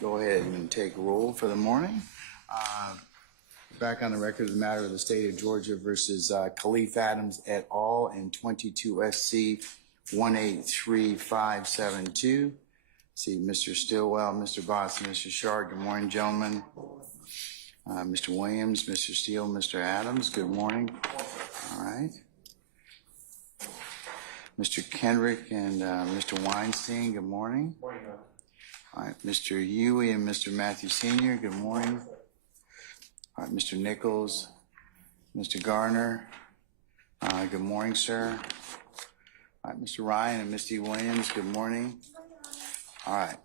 Go ahead and take roll for the morning. Back on the record of the matter of the state of Georgia versus Khalif Adams et al. In 22 SC 183572. See Mr. Stillwell, Mr. Boston, Mr. Sharp. Good morning, gentlemen. Mr. Williams, Mr. Steele, Mr. Adams. Good morning. All right. Mr. Kendrick and Mr. Weinstein. Good morning. Morning. All right, Mr. Huey and Mr. Matthew Sr., good morning. All right, Mr. Nichols, Mr. Garner, good morning, sir. All right, Mr. Ryan and Misty Williams, good morning. All right.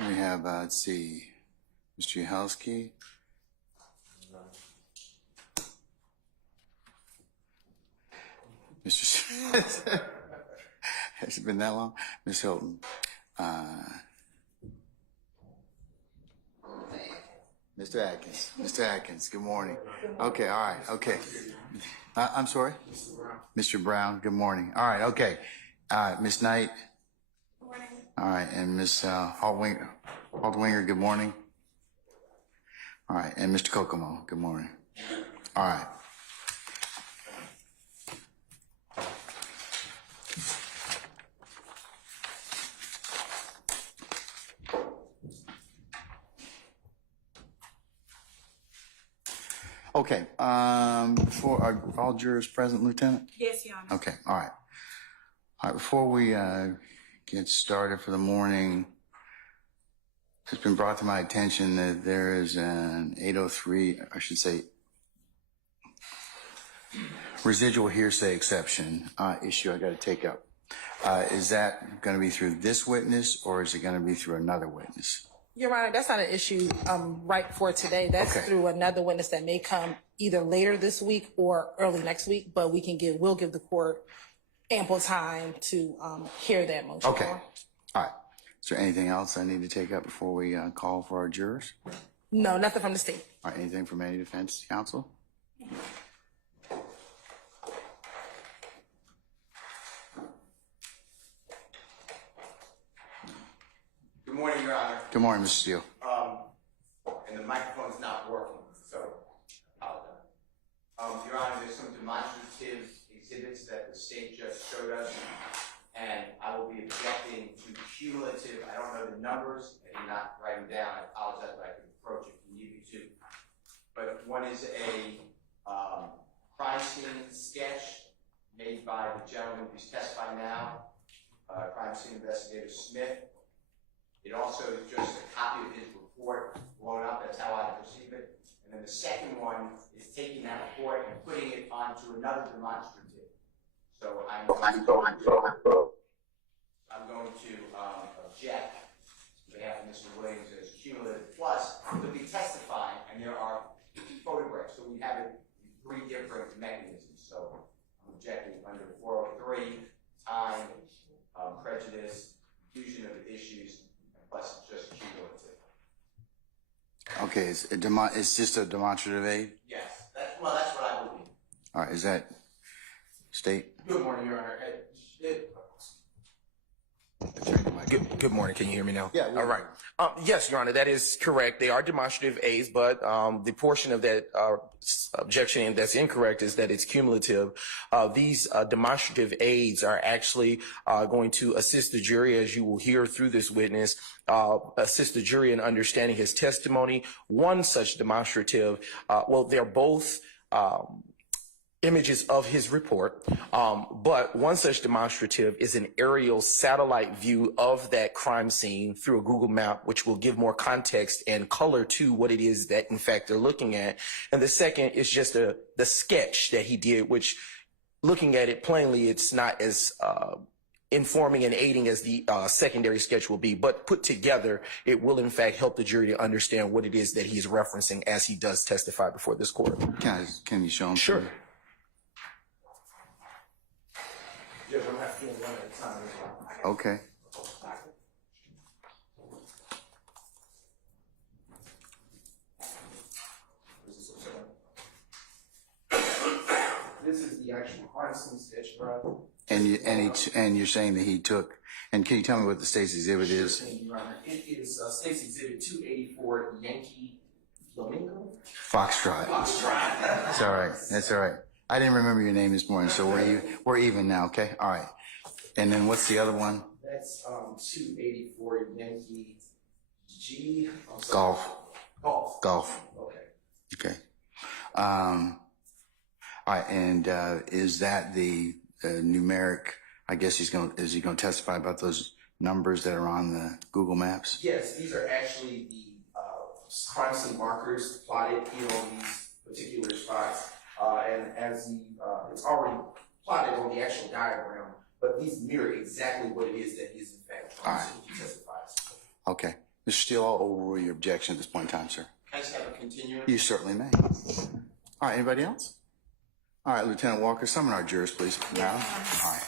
We have, let's see, Mr. Yahelski. Mr. Smith. Has it been that long? Ms. Hilton. Mr. Atkins. Mr. Atkins, good morning. Okay, all right, okay. I'm sorry? Mr. Brown, good morning. All right, okay. Ms. Knight. Good morning. All right, and Ms. Haltwinger, good morning. All right, and Mr. Kokomo, good morning. All right. Okay, before, are all jurors present, Lieutenant? Yes, Your Honor. Okay, all right. All right, before we get started for the morning, it's been brought to my attention that there is an 803, I should say, residual hearsay exception issue I got to take up. Is that going to be through this witness or is it going to be through another witness? Your Honor, that's not an issue right for today. That's Okay. through another witness that may come either later this week or early next week, but we'll give the court ample time to hear that motion. Okay. All right. Is there anything else I need to take up before we call for our jurors? No, nothing from the state. All right, anything from any defense counsel? Good morning, Your Honor. Good morning, Mr. Steele. And the microphone's not working, so apologize. Your Honor, there's some demonstrative exhibits that the state just showed us, and I will be objecting to cumulative. I don't know the numbers, and you're not writing down. I apologize, but I can approach if you need me to. But one is a crime scene sketch made by the gentleman who's testifying now, crime scene investigator Smith. It also is just a copy of his report blown up. That's how I perceive it. And then the second one is taking that report and putting it onto another demonstrative. So I'm going to object on behalf of Mr. Williams as cumulative. Plus, he'll be testifying, and there are photographs. So we have it in three different mechanisms. So I'm objecting under 403, time, prejudice, fusion of the issues, plus just cumulative. Okay, it's just a demonstrative aid? Yes, that's what I believe. All right, is that state? Good morning, Your Honor. Good morning. Can you hear me now? Yeah. All right. Yes, Your Honor, that is correct. They are demonstrative aids, but the portion of that objection that's incorrect is that it's cumulative. These demonstrative aids are actually going to assist the jury, as you will hear through this witness, assist the jury in understanding his testimony. One such demonstrative, well, they're both images of his report, but one such demonstrative is an aerial satellite view of that crime scene through a Google map, which will give more context and color to what it is that in fact they're looking at. And the second is just the sketch that he did, which looking at it plainly, it's not as informing and aiding as the secondary sketch will be, but put together, it will in fact help the jury to understand what it is that he's referencing as he does testify before this court. Can you show them? Sure. Judge, I'm not doing one at a time. Okay. This is the actual crime scene sketch, bro. And you're saying that he took, and can you tell me what the state's exhibit is? Your Honor. It is State's Exhibit 284 Yankee Flamingo. Foxtrot. Foxtrot. That's all right. That's all right. I didn't remember your name this morning, so we're even now, okay? All right. And then what's the other one? That's 284 Yankee G. Golf. Golf. Okay. Okay. All right. And is that the numeric? I guess is he going to testify about those numbers that are on the Google Maps? Yes, these are actually the crime scene markers plotted here on these particular spots. And as it's already plotted on the actual diagram, but these mirror exactly what it is that he is in fact trying to testifies. Okay. Mr. Steele, I'll overrule your objection at this point in time, sir. Can I just have a continuum? You certainly may. All right. Anybody else? All right, Lieutenant Walker, summon our jurors, please. Now. All right.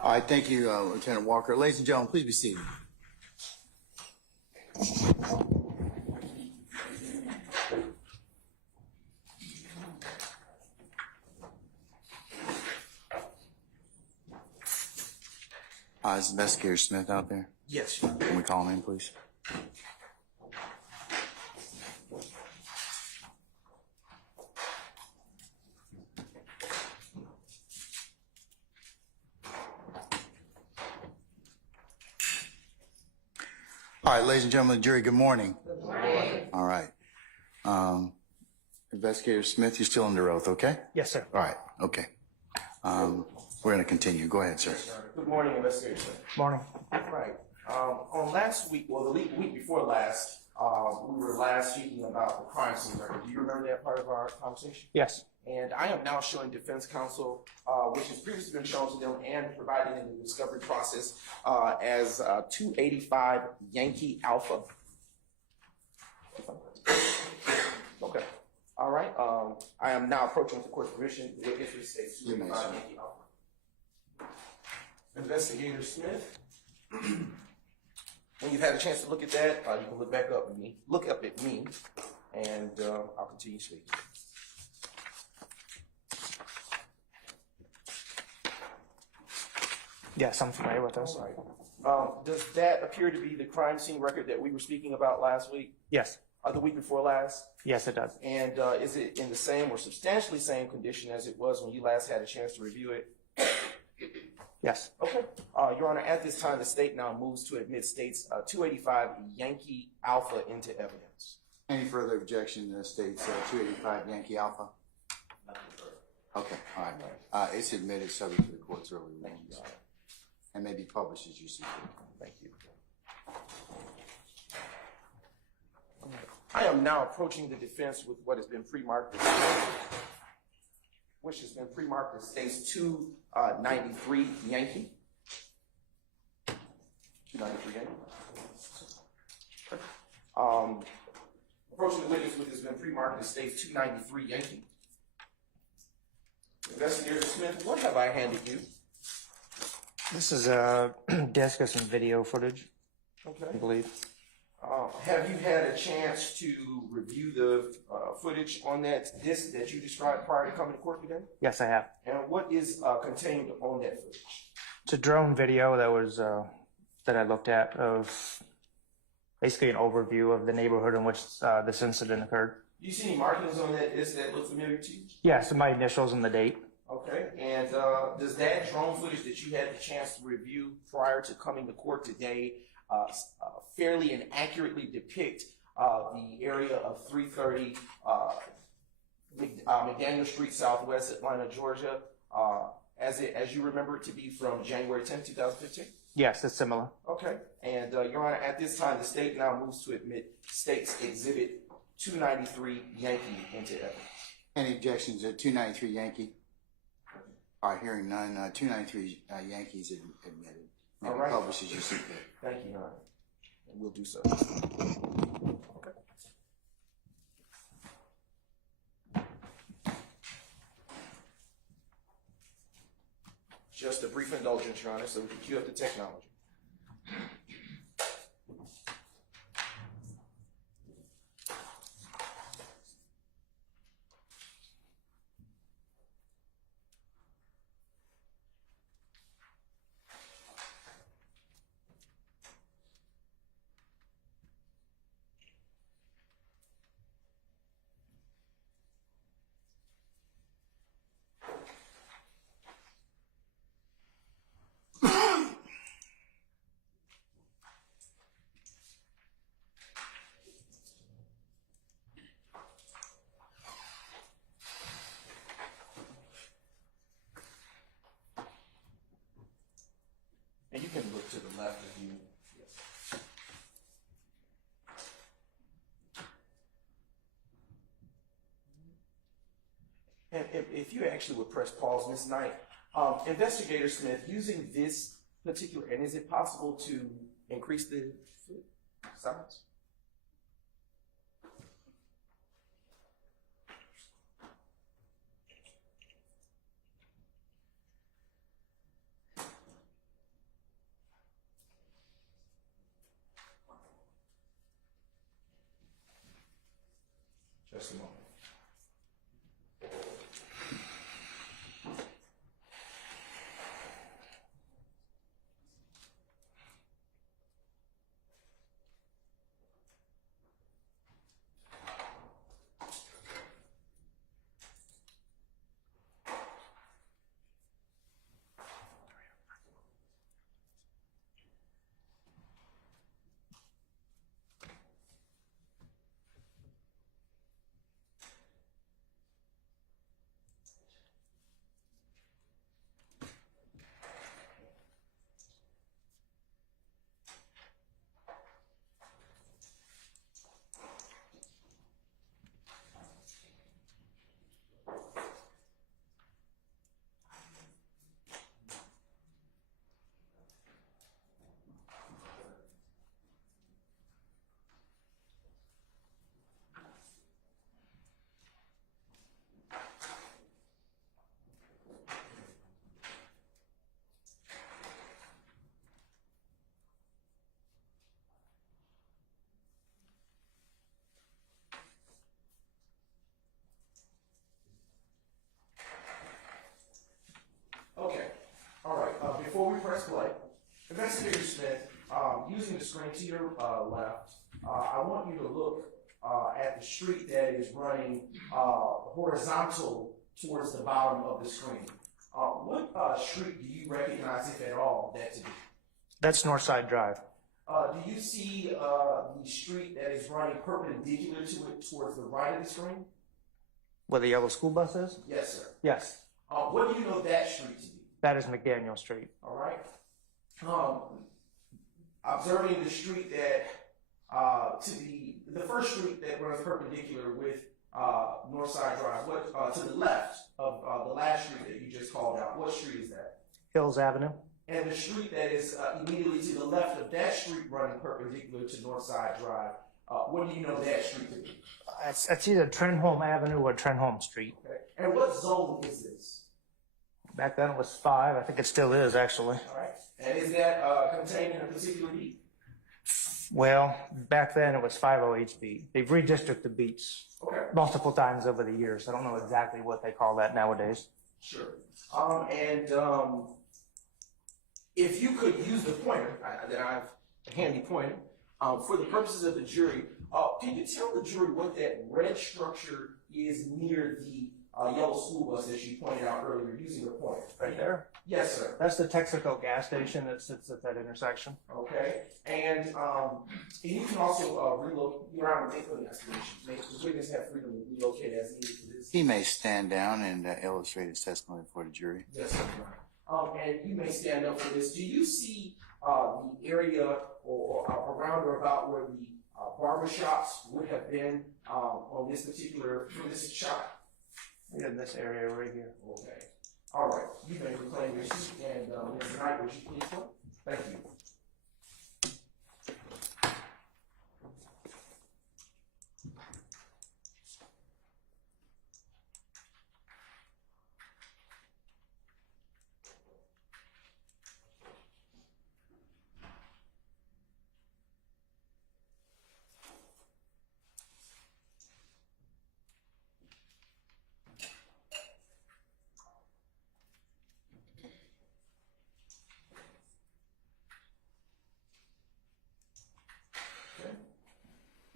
All right, thank you, Lieutenant Walker. Ladies and gentlemen, please be seated. Is Investigator Smith out there? Yes. Can we call him in, please? All right, ladies and gentlemen of the jury, good morning. Good morning. All right. Investigator Smith, you're still under oath, okay? Yes, sir. All right, okay. We're going to continue. Go ahead, sir. Good morning, Investigator Smith. Morning. Right. On last week, well, the week before last, we were last speaking about the crime scene record. Do you remember that part of our conversation? Yes. And I am now showing defense counsel, which has previously been shown to them and provided in the discovery process as 285 Yankee Alpha. Okay. All right. I am now approaching with the court's permission the witness who states 285 Yankee Alpha. Investigator Smith, when you've had a chance to look at that, you can look back up at me. Look up at me, and I'll continue speaking. Yes, I'm familiar with this. All right. Does that appear to be the crime scene record that we were speaking about last week? Yes. The week before last? Yes, it does. And is it in the same or substantially same condition as it was when you last had a chance to review it? Yes. Okay. Your Honor, at this time, the state now moves to admit state's 285 Yankee Alpha into evidence. Any further objection to states 285 Yankee Alpha? Okay, all right. It's admitted subject to the court's early rulings and may be published as you see fit. Thank you. I am now approaching the defense with what has been pre-marked, which has been pre-marked as state's 293 Yankee. 293 Yankee. Approaching the witness with has been pre-marked as state's 293 Yankee. Investigator Smith, what have I handed you? This is a disc of some video footage, Okay. I believe. Have you had a chance to review the footage on that disc that you described prior to coming to court today? Yes, I have. And what is contained on that footage? It's a drone video that was that I looked at of basically an overview of the neighborhood in which this incident occurred. Do you see any markings on that disc that look familiar to you? Yes, my initials and the date. Okay, and does that drone footage that you had the chance to review prior to coming to court today fairly and accurately depict the area of 330 McDaniel Street Southwest, Atlanta, Georgia, as you remember it to be from January 10, 2015? Yes, it's similar. Okay, and Your Honor, at this time, the state now moves to admit State's Exhibit 293 Yankee into evidence. Any objections to 293 Yankee? All right, hearing none. 293 Yankees admitted. All right. Publish as you see fit. Thank you, Your Honor. And we'll do so. Okay. Just a brief indulgence, Your Honor, so we can cue up the technology. And you can look to the left of you. Yes. And if you actually would press pause, Ms. Knight, Investigator Smith, using this particular, and is it possible to increase the silence? Just a moment. Okay, all right, before we press play, Investigator Smith, using the screen to your left, I want you to look at the street that is running horizontal towards the bottom of the screen. What street do you recognize, if at all, that to be? That's Northside Drive. Do you see the street that is running perpendicular to it towards the right of the screen? Where the yellow school bus is? Yes, sir. Yes. What do you know that street to be? That is McDaniel Street. All right. Observing the street that to the first street that runs perpendicular with Northside Drive, what to the left of the last street that you just called out, what street is that? Hills Avenue. And the street that is immediately to the left of that street running perpendicular to Northside Drive, what do you know that street to be? It's either Trenholm Avenue or Trenholm Street. Okay. And what zone is this? Back then it was 5. I think it still is, actually. All right. And is that contained in a particular deed? Well, back then it was 50 each beat. They've redistricted the beats Okay. multiple times over the years. I don't know exactly what they call that nowadays. Sure. If you could use the pointer, that I have a handy pointer, for the purposes of the jury, can you tell the jury what that red structure is near the yellow school bus that you pointed out earlier using the pointer? Right there. Yes, sir. That's the Texaco gas station that sits at that intersection. Okay. And you can also relocate your own investigations. The witness have freedom to relocate as needed for this. He may stand down and illustrate his testimony before the jury. Yes, sir. And you may stand up for this. Do you see the area or around or about where the barbershops would have been on this particular, for this shot? In this area right here. Okay. All right. You may reclaim your seat, and Ms. Knight, would you please come? Thank you.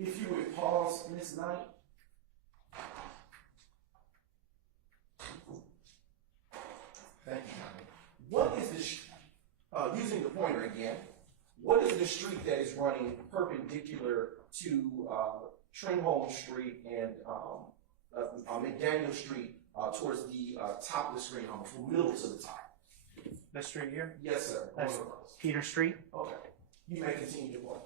If you would pause, Ms. Knight. Thank you, Tommy. What is the, using the pointer again, what is the street that is running perpendicular to Tringholm Street and McDaniel Street towards the top of the screen, almost middle to the top? This street here? Yes, sir. That's Peter Street. Okay. You may continue to point.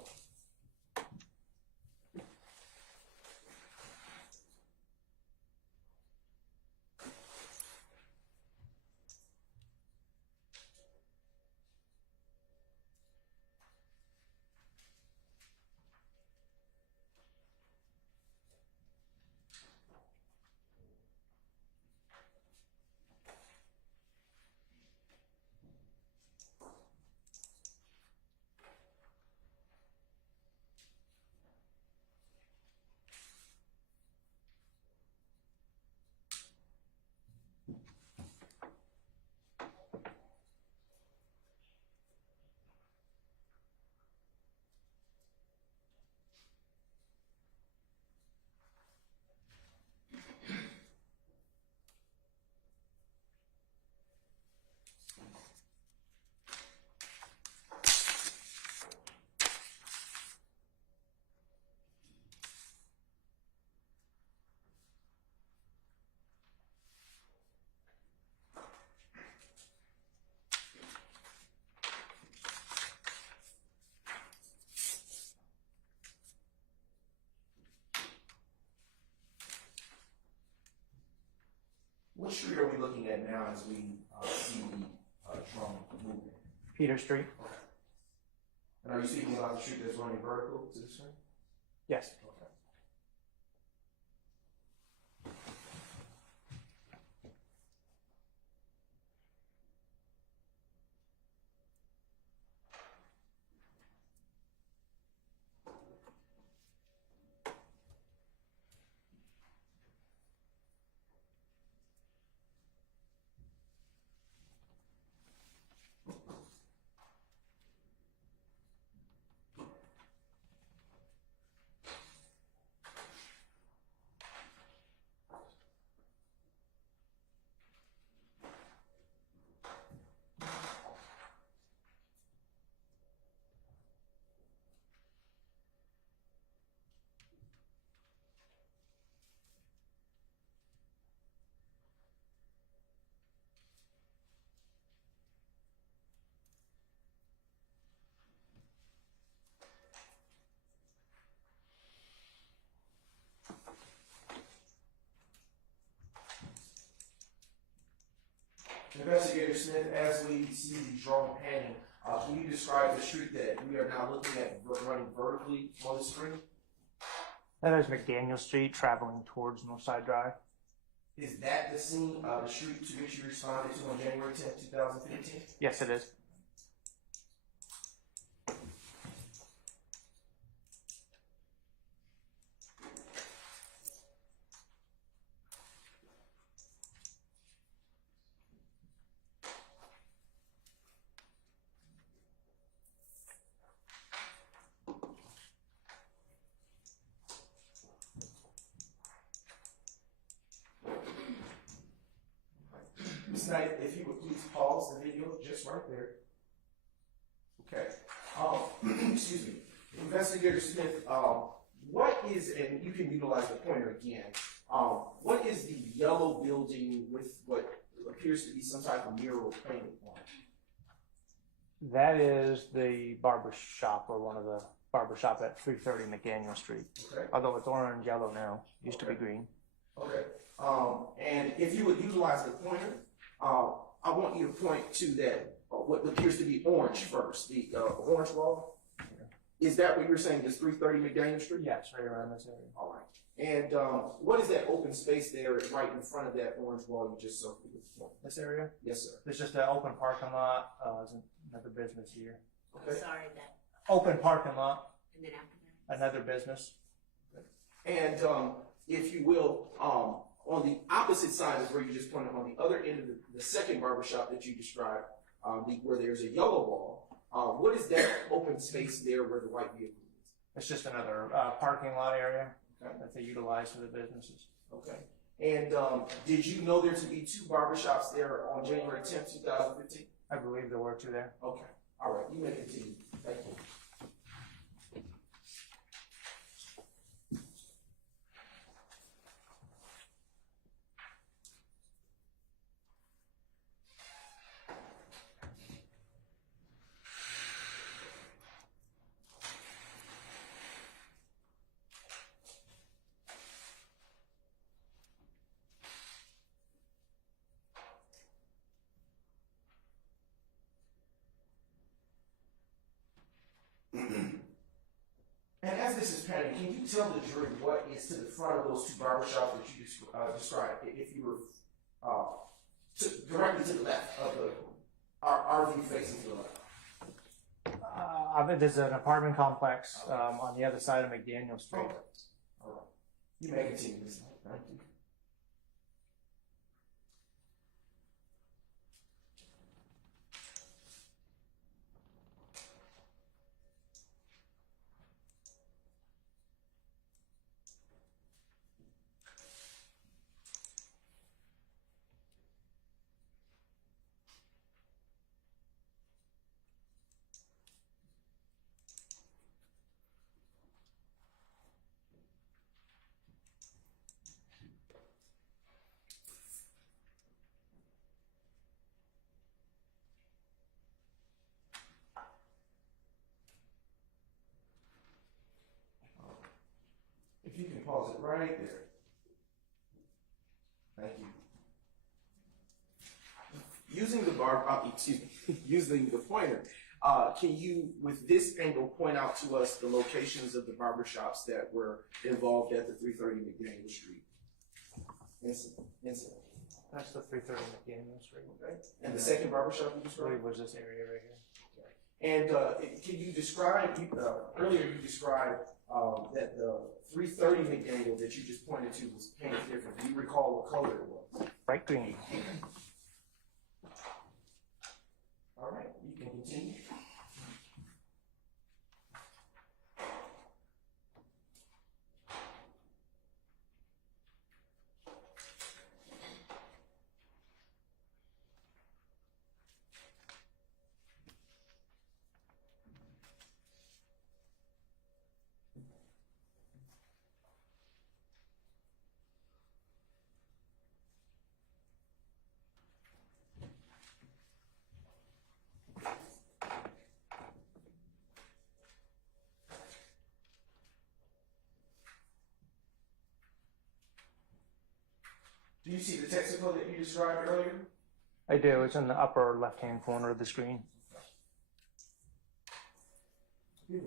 What street are we looking at now as we see the drum moving? Peter Street. Okay. And are you speaking about the street that's running vertical to the screen? Yes. Okay. Investigator Smith, as we see the drone panning, can you describe the street that we are now looking at running vertically on the screen? That is McDaniel Street traveling towards Northside Drive. Is that the scene, the street to which you responded to on January 10th, 2015? Yes, it is. Knight, if you would please pause the video just right there. Okay. Excuse me. Investigator Smith, what is, and you can utilize the pointer again, what is the yellow building with what appears to be some type of mural painted on it? That is the barber shop, or one of the barber shop at 330 McDaniel Street. Okay. Although it's orange yellow now, used to be green. Okay. And if you would utilize the pointer, I want you to point to that, what appears to be orange first, the orange wall. Is that what you're saying is 330 McDaniel Street? Yes, right around this area. All right. And what is that open space there right in front of that orange wall you just circled with the point? This area? Yes, sir. There's just an open parking lot. There's another business here. Okay. Sorry, that, Open parking lot, and then after that. another business. And if you will, on the opposite side is where you just pointed, on the other end of the second barbershop that you described, where there's a yellow wall. What is that open space there where the white vehicle is? It's just another parking lot area Okay. that they utilize for the businesses. Okay. And did you know there to be two barbershops there on January 10th, 2015? I believe there were two there. Okay. All right. You may continue. Thank you. And as this is panning, can you tell the jury what is to the front of those two barbershops that you described? If you were directly to the left of the RV facing to the left. There's an apartment complex on the other side of McDaniel Street. Okay. All right. You may continue this. Thank you. If you can pause it right there. Thank you. Using the using the pointer, can you, with this angle, point out to us the locations of the barbershops that were involved at the 330 McDaniel Street incident? That's the 330 McDaniel Street. Okay. And the second barbershop you I described? believe was this area right here. And can you describe, earlier you described that the 330 McDaniel that you just pointed to was painted different. Do you recall what color it was? Bright green. All right, you can continue. Do you see the Texaco that you described earlier? I do. It's in the upper left-hand corner of the screen. And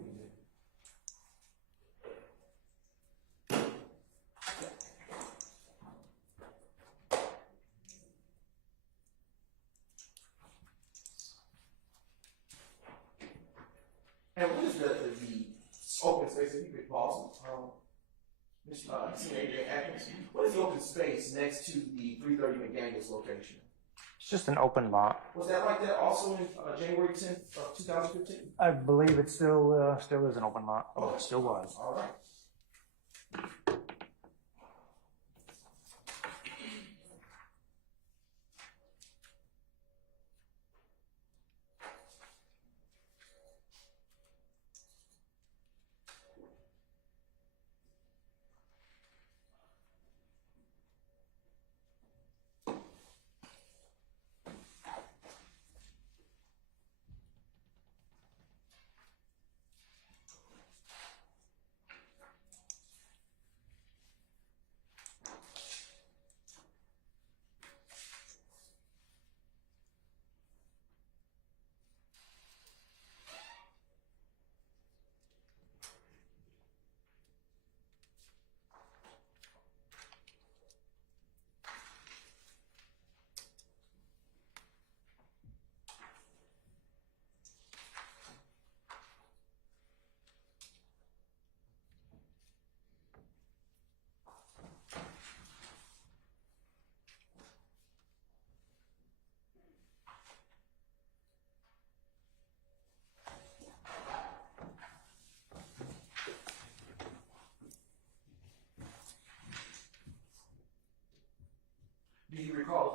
what is the open space, if you could pause, Senior Atkins, what is the open space next to the 330 McDaniel's location? It's just an open lot. Was that like that also in January 10th of 2015? I believe it still is an open lot. Oh, it still was. All right.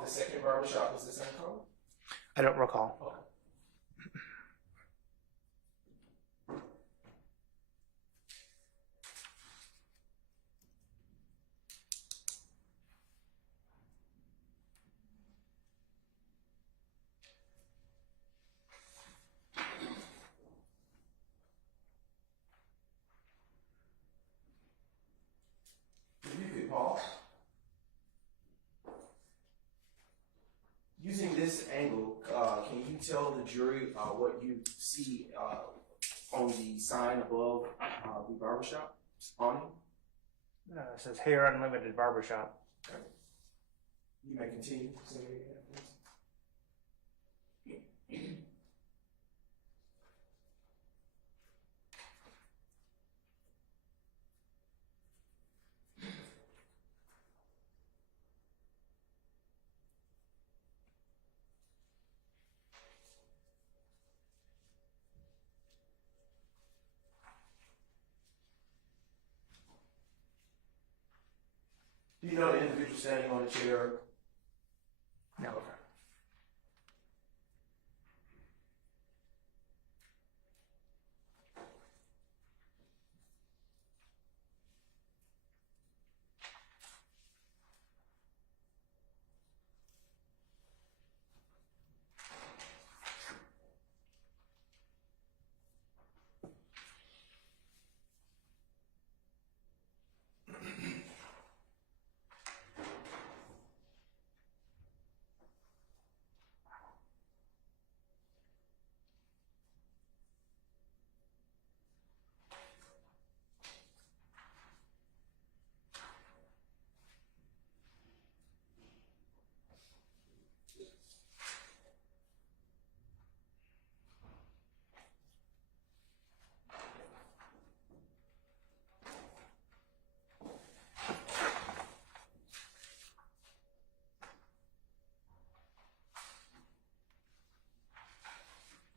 the second barbershop was the same color? I don't recall. Okay. You could pause. Using this angle, can you tell the jury what you see on the sign above the barbershop awning? It says Hair Unlimited Barbershop. Okay. You may continue. Do you know the individual standing on the chair? No.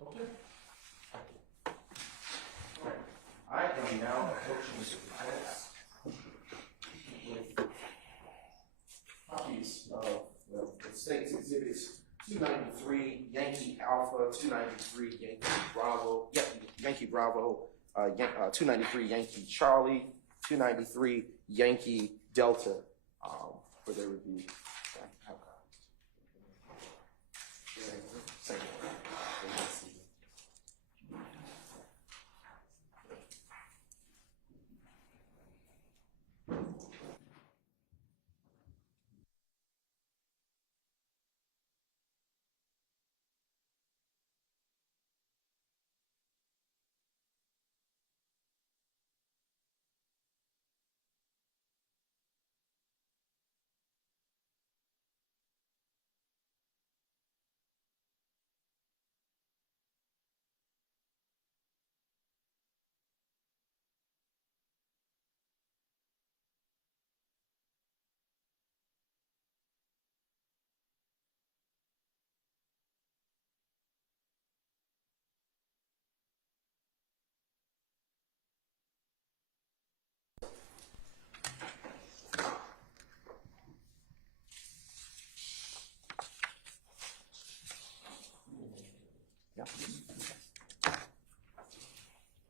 Okay. Alright. I am now approaching Mr. Hiatus with copies of the state's exhibits 293 Yankee Alpha, 293 Yankee Bravo, Yankee Bravo, 293 Yankee Charlie, 293 Yankee Delta for their review. Thank you.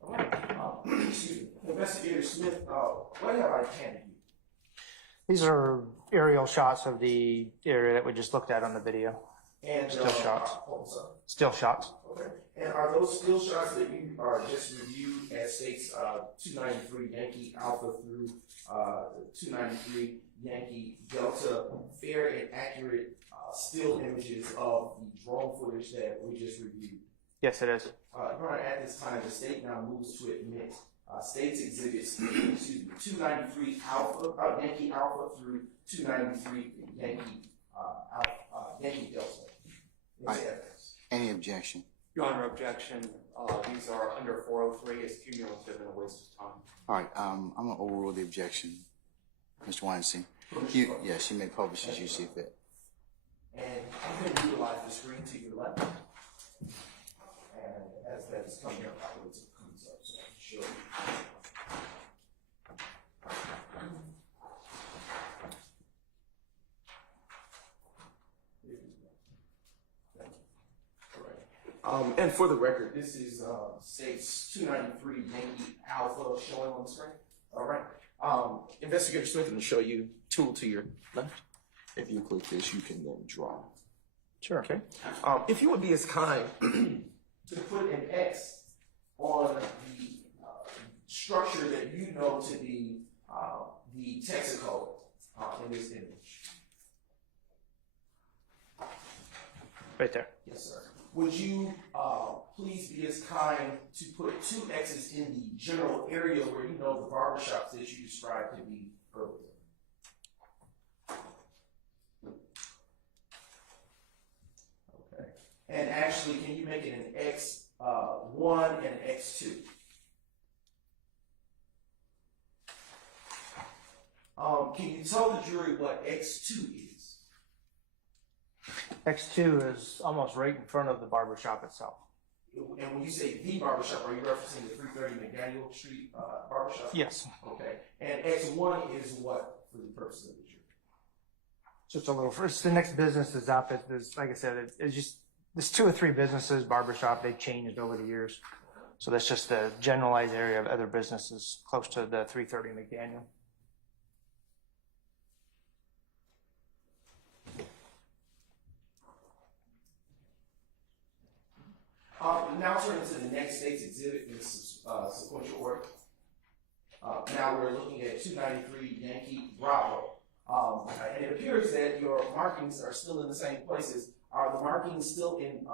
All right. Excuse me. Investigator Smith, what have I handed you? These are aerial shots of the area that we just looked at on the video. And Still shots. sorry. Still shots. Okay. And are those still shots that you are just reviewed at states 293 Yankee Alpha through 293 Yankee Delta fair and accurate still images of the drone footage that we just reviewed? Yes, it is. Your Honor, at this time, the state now moves to admit states exhibits 293 Alpha, Yankee Alpha through 293 Yankee Yankee Delta. Right. Any objection? Your Honor, objection. These are under 403 as cumulative and a waste of time. All right, I'm gonna overrule the objection. Mr. Weinstein, yes, you may publish as you see fit. And you can utilize the screen to your left. And as that's coming up, I will comes up, so I can show you. And for the record, this is states 293 Yankee Alpha showing on the screen. All right. Investigator Smith, I'm going to show you tool to your left. If you click this, you can then draw. Sure. Okay. If you would be as kind to put an X on the structure that you know to be the Texaco in this image. Right there. Yes, sir. Would you please be as kind to put 2 X's in the general area where you know the barbershops that you described to be earlier? Okay. And actually, can you make it an X1 and an X2? Can you tell the jury what X2 is? X2 is almost right in front of the barbershop itself. And when you say the barbershop, are you referencing the 330 McDaniel Street barbershop? Yes. Okay. And X1 is what for the purpose of the jury? Just a little first. The next business is up. There's, like I said, it's just, there's 2 or 3 businesses, barbershop, they've changed over the years. So that's just the generalized area of other businesses close to the 330 McDaniel. Now turning to the next state's exhibit in sequential order. Now we're looking at 293 Yankee Bravo. And it appears that your markings are still in the same places. Are the markings still in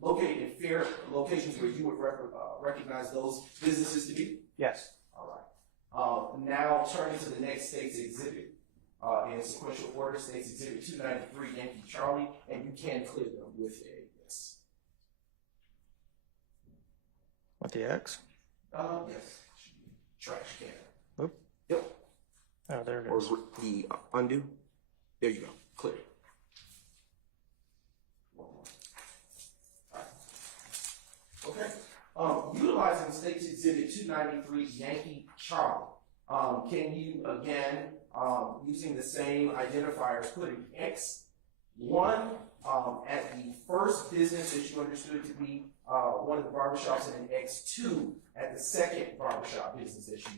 located in fair locations where you would recognize those businesses to be? Yes. All right. Now turning to the next state's exhibit in sequential order, state's exhibit 293 Yankee Charlie, and you can clear them with a yes. With the X? Yes. Trash can. Oop. Yep. Oh, there it Or is. the undo. There you go. Clear. One more. All right. Okay. Utilizing State's Exhibit 293 Yankee Charlie, can you again, using the same identifiers, put an X1 at the first business that you understood to be one of the barbershops, and an X2 at the second barbershop business that you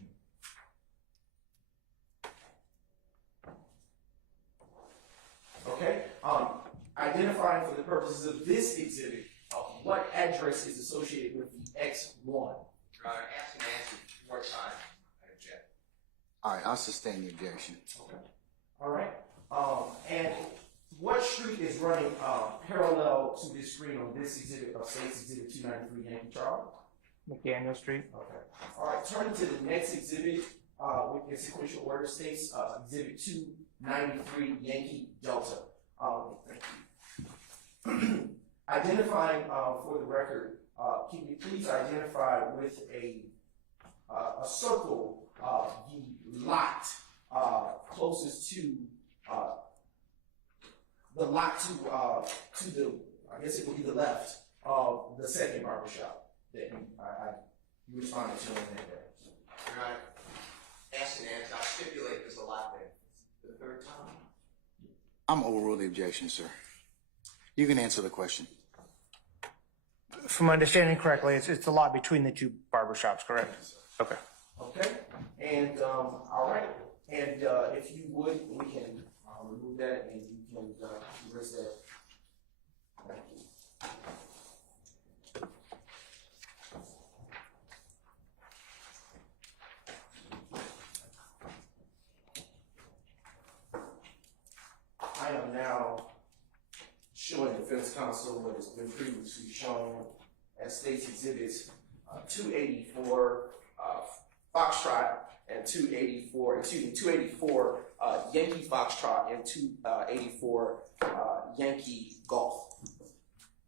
knew? Okay. Identifying for the purposes of this exhibit, what address is associated with the X1? Your Honor, ask and answer 4 times. I object. All right, I'll sustain the objection. Okay. All right. And what street is running parallel to this screen on this exhibit of State's Exhibit 293 Yankee Charlie? McDaniel Street. Okay. All right. Turning to the next exhibit, in sequential order, State's Exhibit 293 Yankee Delta. Thank you. Identifying for the record, can you please identify with a circle the lot closest to the lot to the, I guess it would be the left of the second barbershop that you responded to in there. Your Honor, ask and answer. I'll stipulate there's a lot there. The 3rd time? I'm overrule the objection, sir. You can answer the question. From my understanding correctly, it's a lot between the 2 barbershops, correct? Okay. Okay, and all right, and if you would, we can remove that and you can erase that. Thank you. I am now showing defense counsel what has been previously shown as State's Exhibits 284 Foxtrot and 284 Yankee Foxtrot and 284 Yankee Golf.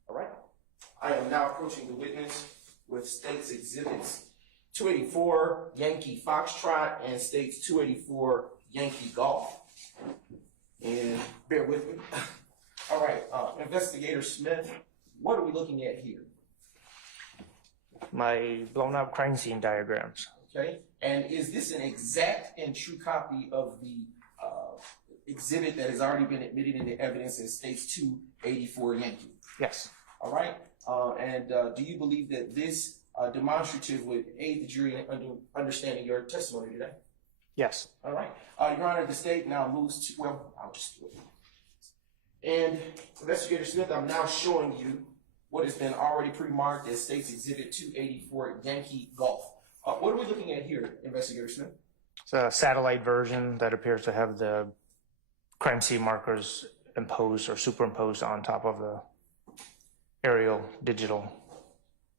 All right. I am now approaching the witness with State's Exhibits 284 Yankee Foxtrot and State's 284 Yankee Golf. And bear with me. All right, Investigator Smith, what are we looking at here? My blown up crime scene diagrams. Okay, and is this an exact and true copy of the exhibit that has already been admitted into evidence as State's 284 Yankee? Yes. All right. And do you believe that this demonstrative would aid the jury in understanding your testimony today? Yes. All right. Your Honor, the state now moves to, well, I'll just do it. And Investigator Smith, I'm now showing you what has been already pre-marked as State's Exhibit 284 Yankee Golf. What are we looking at here, Investigator Smith? It's a satellite version that appears to have the crime scene markers imposed or superimposed on top of the aerial digital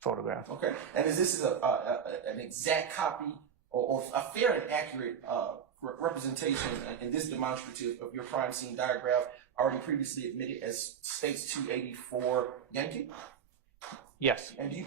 photograph. Okay. And is this an exact copy or a fair and accurate representation in this demonstrative of your crime scene diagram already previously admitted as State's 284 Yankee? Yes. And do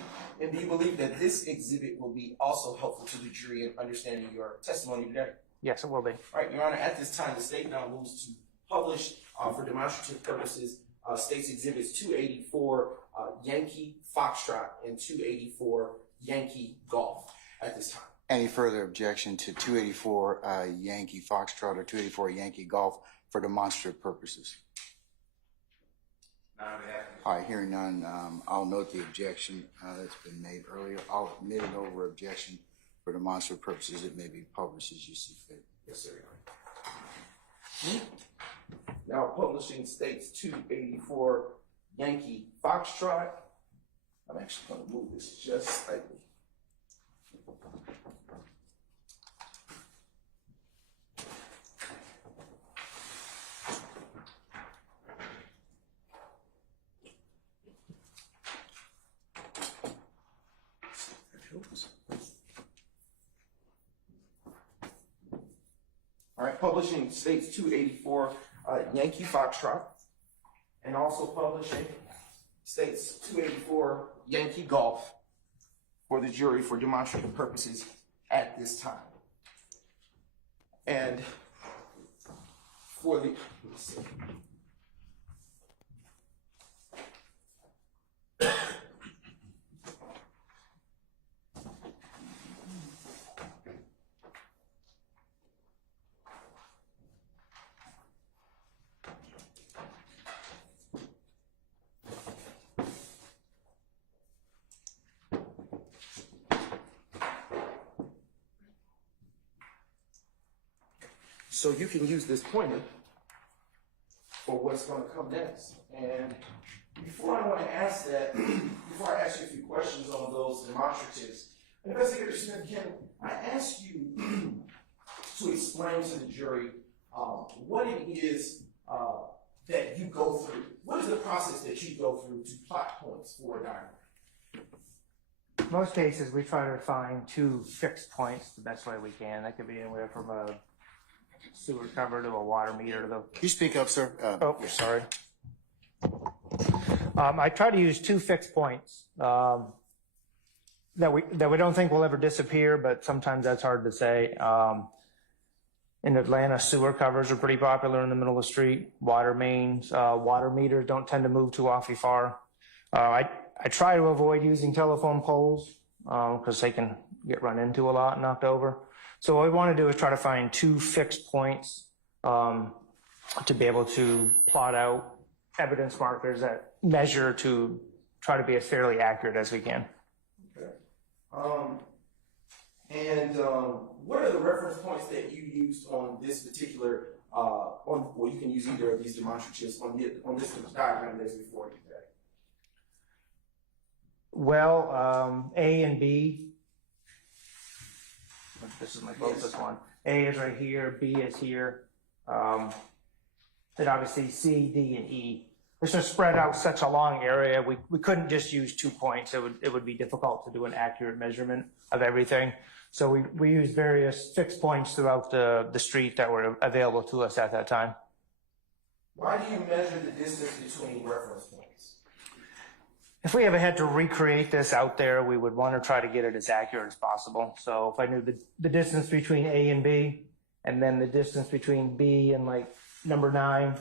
you believe that this exhibit will be also helpful to the jury in understanding your testimony today? Yes, it will be. All right, Your Honor, at this time, the state now moves to publish, for demonstrative purposes, State's Exhibits 284 Yankee Foxtrot and 284 Yankee Golf at this time. Any further objection to 284 Yankee Foxtrot or 284 Yankee Golf for demonstrative purposes? All right, hearing none, I'll note the objection that's been made earlier. I'll admit it over objection for demonstrative purposes. It may be published as you see fit. Yes, sir, Your Honor. Now publishing State's 284 Yankee Foxtrot. I'm actually going to move this just slightly. All right, publishing State's 284 Yankee Foxtrot, and also publishing State's 284 Yankee Golf for the jury for demonstrative purposes at this time. And for the, let's see. So you can use this pointer for what's going to come next. And before I want to ask that, before I ask you a few questions on those demonstratives, Investigator Smith, can I ask you to explain to the jury what it is that you go through? What is the process that you go through to plot points for a diagram? Most cases, we try to find two fixed points the best way we can. That could be anywhere from a sewer cover to a water meter to the. Can you speak up, sir? Yeah. Sorry. I try to use two fixed points that we don't think will ever disappear, but sometimes that's hard to say. In Atlanta, sewer covers are pretty popular in the middle of the street. Water mains, water meters don't tend to move too awfully far. I try to avoid using telephone poles because they can get run into a lot and knocked over. So what we want to do is try to find two fixed points to be able to plot out evidence markers that measure to try to be as fairly accurate as we can. Okay. What are the reference points that you used on this particular, well, you can use either of these demonstratives on this diagram that's before you today? Well, A and B. This is my closest one. A is right here, B is here. Then obviously C, D, and E. It's just spread out such a long area. We couldn't just use 2 points. It would be difficult to do an accurate measurement of everything. So we used various fixed points throughout the street that were available to us at that time. Why do you measure the distance between reference points? If we ever had to recreate this out there, we would want to try to get it as accurate as possible. So if I knew the distance between A and B, and then the distance between B and like number 9,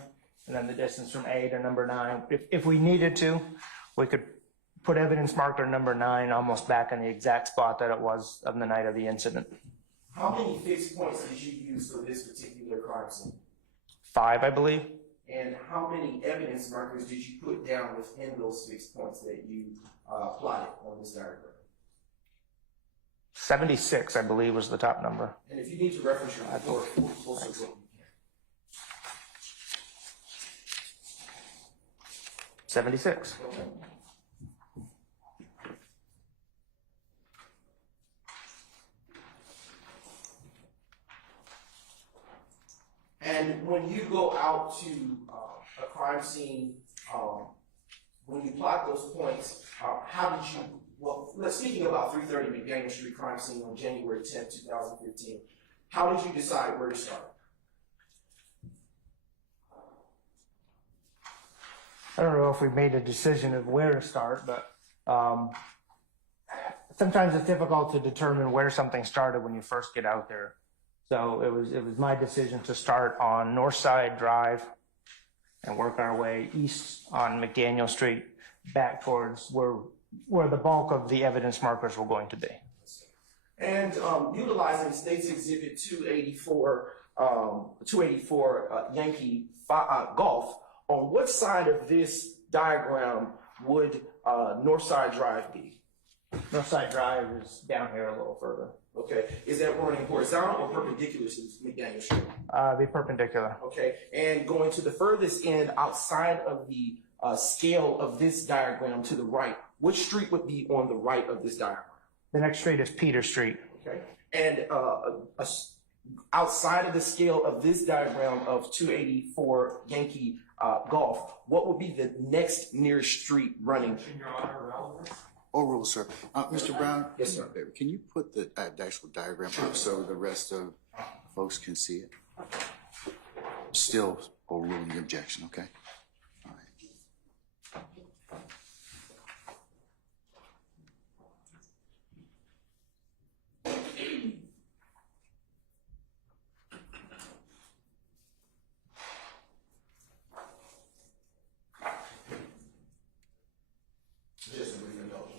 and then the distance from A to number 9, if we needed to, we could put evidence marker number 9 almost back in the exact spot that it was on the night of the incident. How many fixed points did you use for this particular crime scene? 5, I believe. And how many evidence markers did you put down within those fixed points that you plotted on this diagram? 76, I believe, was the top number. And if you need to reference your report, closer to what you can. 76. Okay. And when you go out to a crime scene, when you plot those points, how did you, well, speaking about 330 McDaniel Street crime scene on January 10th, 2015, how did you decide where to start? I don't know if we made a decision of where to start, but sometimes it's difficult to determine where something started when you first get out there. So it was my decision to start on Northside Drive and work our way east on McDaniel Street back towards where the bulk of the evidence markers were going to be. And utilizing State's Exhibit 284 Yankee Golf, on what side of this diagram would Northside Drive be? Northside Drive is down here a little further. Okay, is that running horizontal or perpendicular to McDaniel Street? Be perpendicular. Okay, and going to the furthest end outside of the scale of this diagram to the right, which street would be on the right of this diagram? The next street is Peter Street. Okay, and outside of the scale of this diagram of 284 Yankee Golf, what would be the next nearest street running? Overruled, sir. Mr. Brown? Yes, sir. Can you put the actual diagram up so the rest of folks can see it? Still overruling the objection, okay? All right. Just a brief indulgence.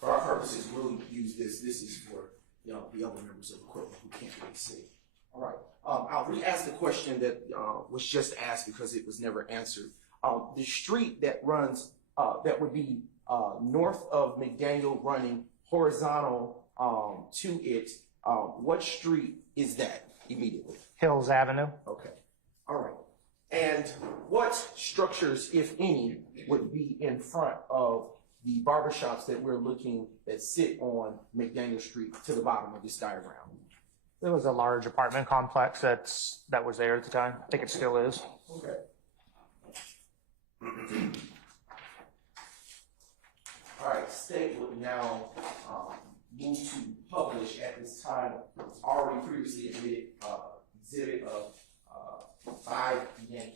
For our purposes, we'll use this. This is for the other members of the court who can't really see. All right. I'll re-ask the question that was just asked because it was never answered. The street that runs, that would be north of McDaniel running horizontal to it, what street is that immediately? Hills Avenue. Okay. All right. And what structures, if any, would be in front of the barbershops that we're looking that sit on McDaniel Street to the bottom of this diagram? There was a large apartment complex that was there at the time. I think it still is. Okay. All right, State would now move to publish at this time already previously admitted exhibit of 5 Yankee.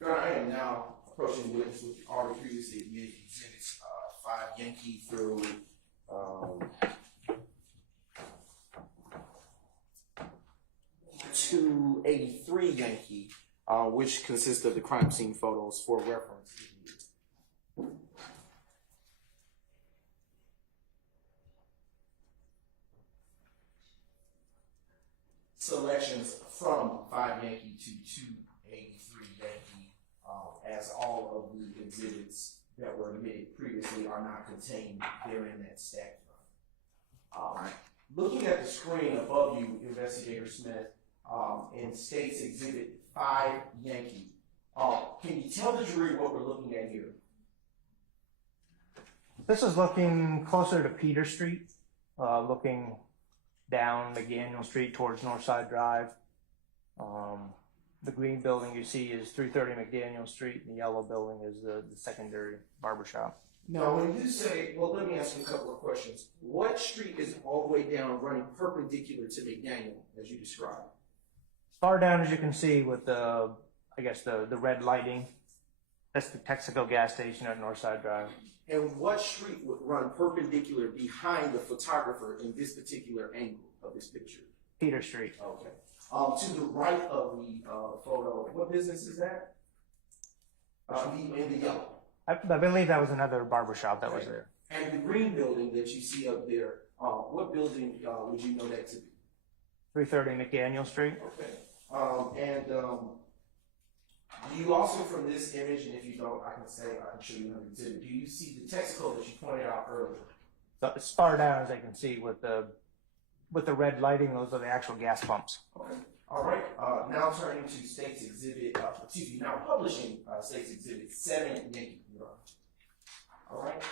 Your Honor, I am now approaching the witness with the already previously admitted exhibits 5 Yankee through 283 Yankee, which consists of the crime scene photos for reference. Selections from 5 Yankee to 283 Yankee, as all of the exhibits that were admitted previously are not contained there in that stack. Looking at the screen above you, Investigator Smith, in State's Exhibit 5 Yankee. Can you tell the jury what we're looking at here? This is looking closer to Peter Street, looking down McDaniel Street towards Northside Drive. The green building you see is 330 McDaniel Street, and the yellow building is the secondary barbershop. Now, when you say, well, let me ask you a couple of questions. What street is all the way down running perpendicular to McDaniel, as you described? Far down as you can see with the, I guess, the red lighting. That's the Texaco gas station at Northside Drive. And what street would run perpendicular behind the photographer in this particular angle of this picture? Peter Street. Okay. To the right of the photo, what business is that? In the yellow. I believe that was another barbershop that was there. And the green building that you see up there, what building would you know that to be? 330 McDaniel Street. Okay. Do you also, from this image, and if you don't, I can show you another exhibit. Do you see the Texaco that you pointed out earlier? So as far down as I can see with the red lighting, those are the actual gas pumps. Okay. All right. Now turning to State's Exhibit, now publishing State's Exhibit 7 Yankee. All right.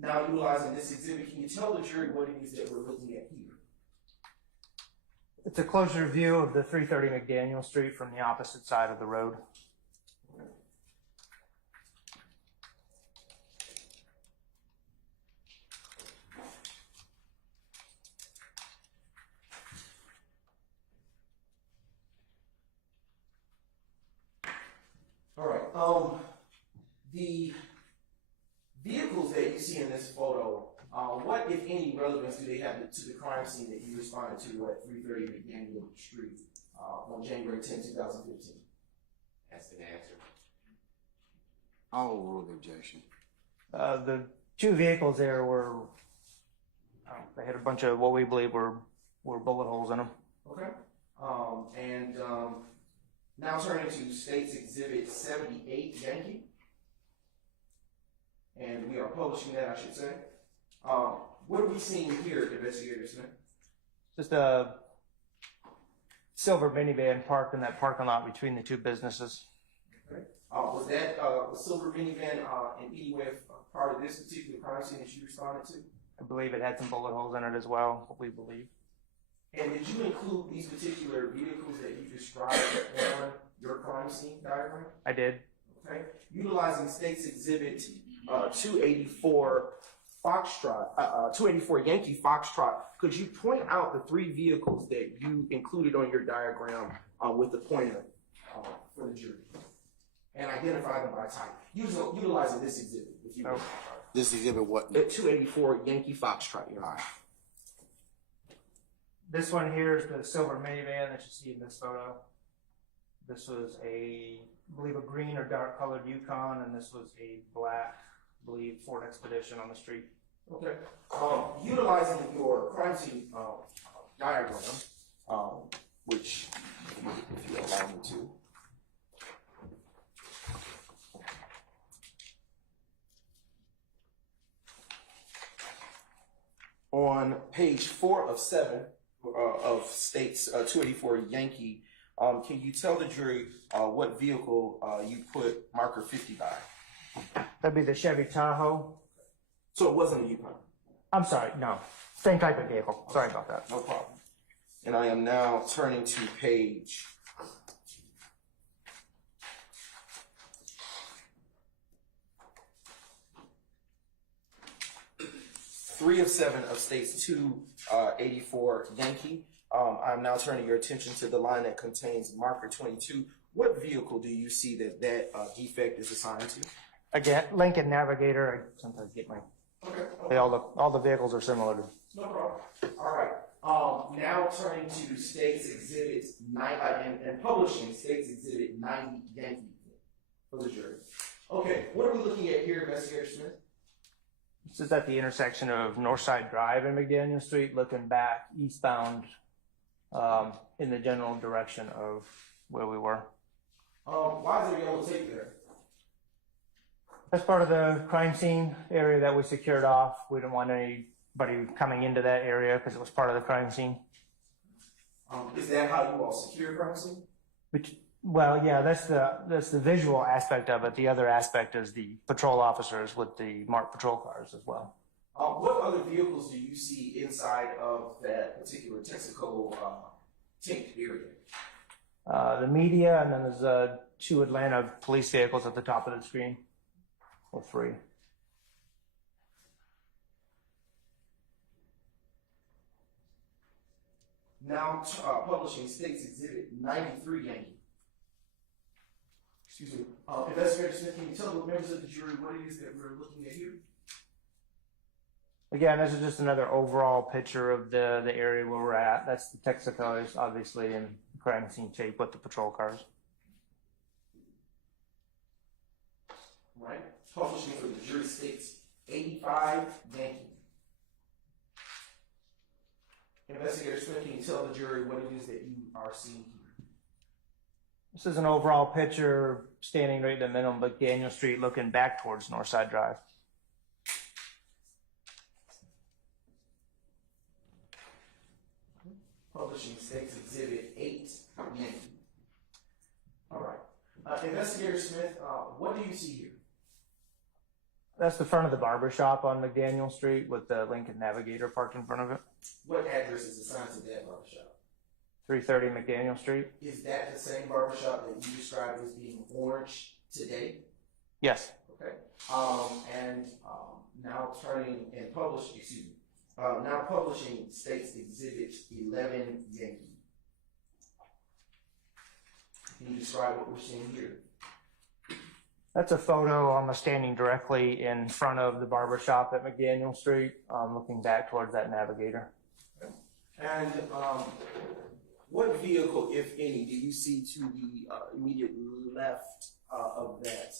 Now utilizing this exhibit, can you tell the jury what it is that we're looking at here? It's a closer view of the 330 McDaniel Street from the opposite side of the road. All right. The vehicles that you see in this photo, what, if any, relevance do they have to the crime scene that you responded to at 330 McDaniel Street on January 10, 2015? That's an answer. I'll overrule the objection. The two vehicles there were, they had a bunch of what we believe were bullet holes in them. Okay. Now turning to State's Exhibit 78 Yankee. And we are publishing that, I should say. What are we seeing here, Investigator Smith? Just a silver minivan parked in that parking lot between the two businesses. Okay. Was that a silver minivan in any way a part of this particular crime scene that you responded to? I believe it had some bullet holes in it as well, what we believe. And did you include these particular vehicles that you described on your crime scene diagram? I did. Okay. Utilizing State's Exhibit 284 Foxtrot, 284 Yankee Foxtrot, could you point out the three vehicles that you included on your diagram with the pointer for the jury? And identify them by type. Utilizing this exhibit, if you will. This exhibit what? 284 Yankee Foxtrot. All right. This one here is the silver minivan that you see in this photo. This was I believe a green or dark colored Yukon, and this was a black, I believe, Ford Expedition on the street. Okay. Utilizing your crime scene diagram, which, if you allow me to. On page 4 of 7 of State's 284 Yankee, can you tell the jury what vehicle you put marker 50 by? That'd be the Chevy Tahoe. So it wasn't a Yukon? I'm sorry, no. Same type of vehicle. Sorry about that. No problem. And I am now turning to page 3 of 7 of State's 284 Yankee. I'm now turning your attention to the line that contains marker 22. What vehicle do you see that defect is assigned to? Again, Lincoln Navigator. I sometimes get my. Okay. All the vehicles are similar to. No problem. All right. Now turning to State's Exhibit 9 and publishing State's Exhibit 90 Yankee for the jury. Okay. What are we looking at here, Investigator Smith? This is at the intersection of Northside Drive and McDaniel Street, looking back eastbound in the general direction of where we were. Why is there yellow tape there? That's part of the crime scene area that we secured off. We didn't want anybody coming into that area because it was part of the crime scene. Is that how you all secure crime scene? Well, yeah, that's the visual aspect of it. The other aspect is the patrol officers with the marked patrol cars as well. What other vehicles do you see inside of that particular Texaco tank area? The media, and then there's 2 Atlanta police vehicles at the top of the screen, or 3. Now publishing States Exhibit 93 Yankee. Excuse me. Investigator Smith, can you tell the members of the jury what it is that we're looking at here? Again, this is just another overall picture of the area where we're at. That's the Texaco, obviously, in crime scene tape with the patrol cars. Right. Publishing for the jury states 85 Yankee. Investigator Smith, can you tell the jury what it is that you are seeing here? This is an overall picture standing right in the middle of McDaniel Street looking back towards Northside Drive. Publishing States Exhibit 8 Yankee. All right. Investigator Smith, what do you see here? That's the front of the barber shop on McDaniel Street with the Lincoln Navigator parked in front of it. What address is assigned to that barbershop? 330 McDaniel Street. Is that the same barbershop that you described as being orange today? Yes. Okay. Now turning and publishing, now publishing States Exhibit 11 Yankee. Can you describe what we're seeing here? That's a photo almost standing directly in front of the barber shop at McDaniel Street, looking back towards that Navigator. And what vehicle, if any, do you see to the immediate left of that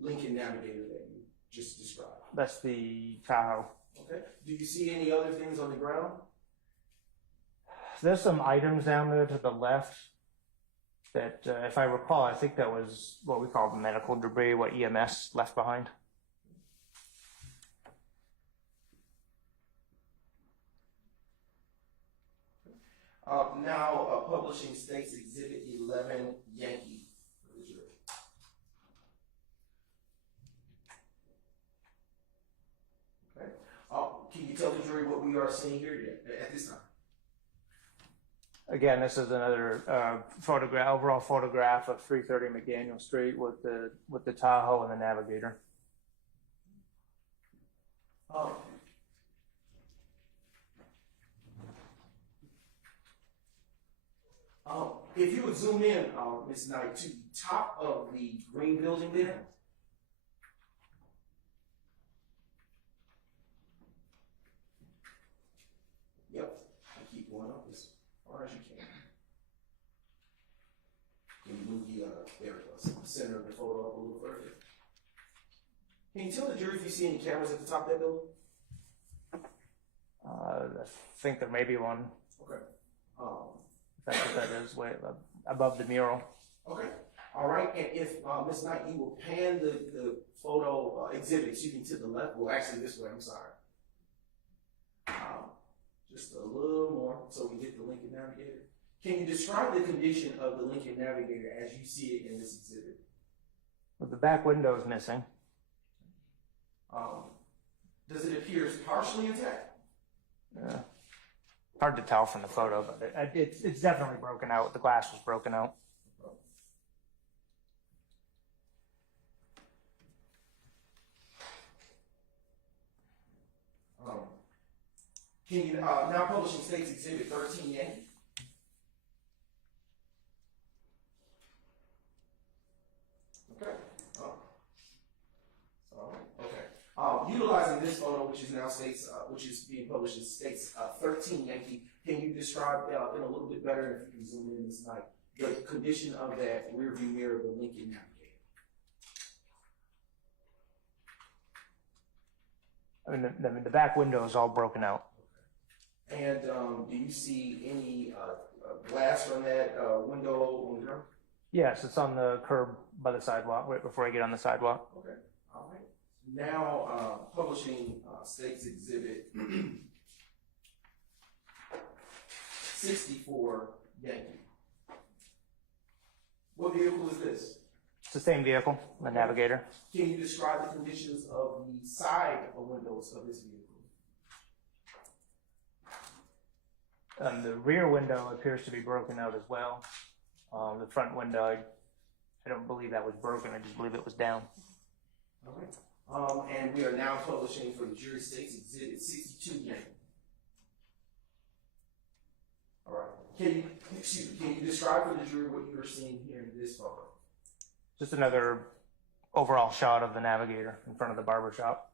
Lincoln Navigator that you just described? That's the Tahoe. Okay. Do you see any other things on the ground? There's some items down there to the left that, if I recall, I think that was what we call medical debris, what EMS left behind. Now publishing States Exhibit 11 Yankee for the jury. Okay. Can you tell the jury what we are seeing here at this time? Again, this is another overall photograph of 330 McDaniel Street with the Tahoe and the Navigator. If you would zoom in, Ms. Knight, to the top of the green building there. Yep, I keep going up as far as you can. Can you move the, there it goes, the center of the photo up a little further? Can you tell the jury if you see any cameras at the top of that building? I think there may be one. Okay. That's what that is, way above the mural. Okay. All right. And if Ms. Knight, you will pan the photo exhibit, excuse me, to the left. Well, actually, this way. I'm sorry. Just a little more, so we get the Lincoln Navigator. Can you describe the condition of the Lincoln Navigator as you see it in this exhibit? Well, the back window is missing. Does it appear partially intact? Yeah. Hard to tell from the photo, but it's definitely broken out. The glass was broken out. Can you now publishing States Exhibit 13 Yankee? Okay. Okay. Utilizing this photo, which is now states, which is being published as States 13 Yankee, can you describe in a little bit better, if you can zoom in this night, the condition of that rear view mirror of the Lincoln Navigator? I mean, the back window is all broken out. Okay. And do you see any glass from that window on the ground? Yes, it's on the curb by the sidewalk, right before I get on the sidewalk. Okay. All right. Now publishing States Exhibit 64 Yankee. What vehicle is this? It's the same vehicle, the Navigator. Can you describe the conditions of the side windows of this vehicle? The rear window appears to be broken out as well. The front window, I don't believe that was broken. I just believe it was down. All right. And we are now publishing for the jury states exhibit 62 Yankee. All right. Can you describe for the jury what you are seeing here in this photo? Just another overall shot of the Navigator in front of the barber shop.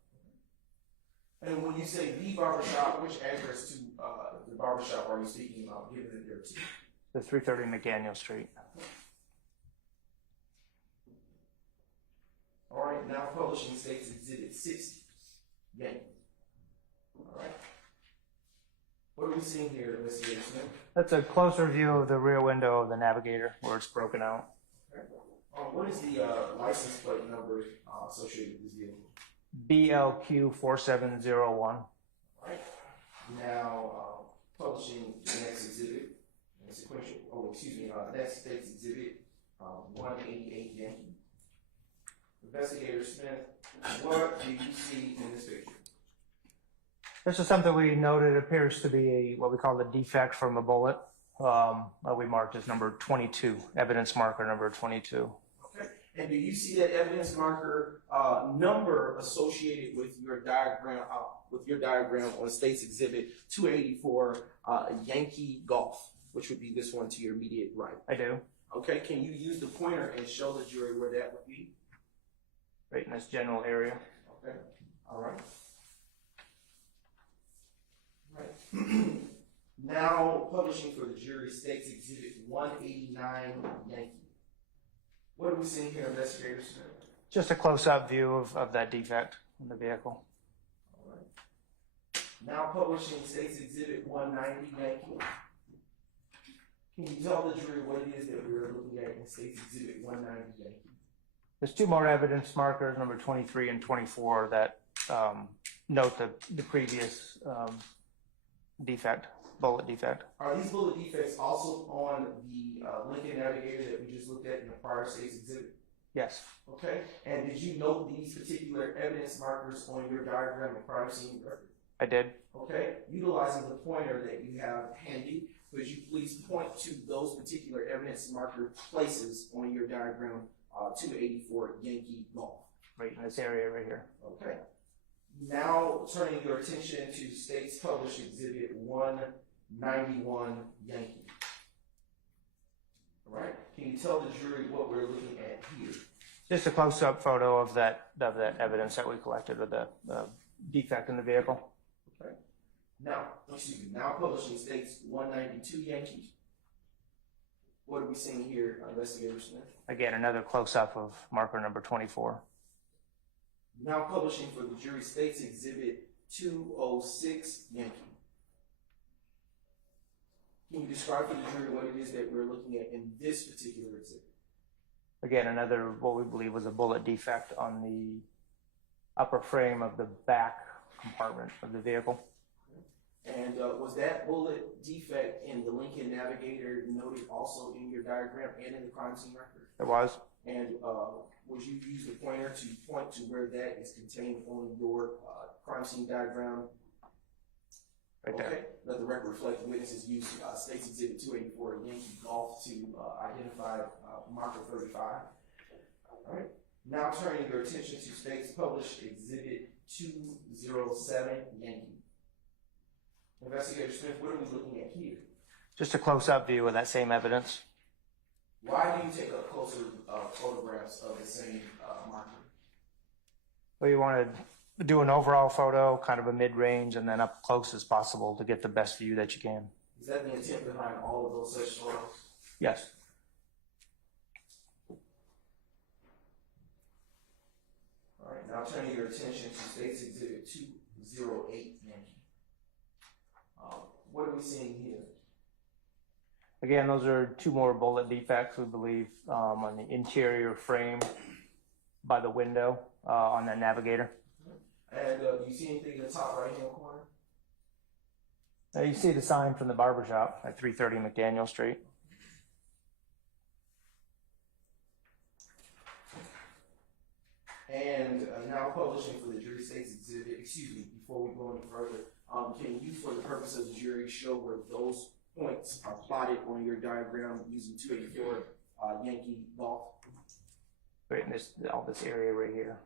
And when you say the barbershop, which address to the barbershop are you speaking about, given it there to? The 330 McDaniel Street. All right, now publishing states exhibit 60. Yankee. All right. What are we seeing here, Investigator Smith? That's a closer view of the rear window of the Navigator where it's broken out. Okay. What is the license plate number associated with this vehicle? BLQ 4701. All right. Now publishing the next exhibit, sequential. Next states exhibit 188 Yankee. Investigator Smith, what do you see in this picture? This is something we noted appears to be what we call the defect from a bullet. We marked as number 22, evidence marker number 22. Okay. And do you see that evidence marker number associated with your diagram on State's Exhibit 284 Yankee Golf, which would be this one to your immediate right? I do. Okay. Can you use the pointer and show the jury where that would be? Right in this general area. Okay. All right. Right. Now publishing for the jury State's Exhibit 189 Yankee. What are we seeing here, Investigator Smith? Just a close-up view of that defect in the vehicle. All right. Now publishing State's Exhibit 190 Yankee. Can you tell the jury what it is that we're looking at in State's Exhibit 190 Yankee? There's two more evidence markers, number 23 and 24, that note the previous defect, bullet defect. Are these bullet defects also on the Lincoln Navigator that we just looked at in the prior State's Exhibit? Yes. Okay. And did you note these particular evidence markers on your diagram of prior scene record? I did. Okay. Utilizing the pointer that you have handy, would you please point to those particular evidence marker places on your diagram 284 Yankee Golf? Right in this area right here. Okay. Now turning your attention to State's published Exhibit 191 Yankee. All right. Can you tell the jury what we're looking at here? Just a close-up photo of that evidence that we collected of the defect in the vehicle. Okay. Now publishing State's 192 Yankee. What are we seeing here, Investigator Smith? Again, another close-up of marker number 24. Now publishing for the jury State's Exhibit 206 Yankee. Can you describe for the jury what it is that we're looking at in this particular exhibit? Again, another what we believe was a bullet defect on the upper frame of the back compartment of the vehicle. And was that bullet defect in the Lincoln Navigator noted also in your diagram and in the crime scene record? It was. And would you use the pointer to point to where that is contained on your crime scene diagram? Right there. Okay. Let the record reflect the witnesses used State's Exhibit 284 Yankee Golf to identify marker 35. All right. Now turning your attention to State's published Exhibit 207 Yankee. Investigator Smith, what are we looking at here? Just a close-up view of that same evidence. Why do you take up closer photographs of the same marker? We wanted to do an overall photo, kind of a mid-range, and then up close as possible to get the best view that you can. Is that the intent behind all of those such photos? Yes. All right, now turning your attention to State's Exhibit 208 Yankee. What are we seeing here? Again, those are two more bullet defects, we believe, on the interior frame by the window on that Navigator. And do you see anything in the top right-hand corner? You see the sign from the barber shop at 330 McDaniel Street. And now publishing for the jury state's exhibit, excuse me, before we go any further, can you, for the purpose of the jury, show where those points are plotted on your diagram using 284 Yankee Golf? Right in this, all this area right here.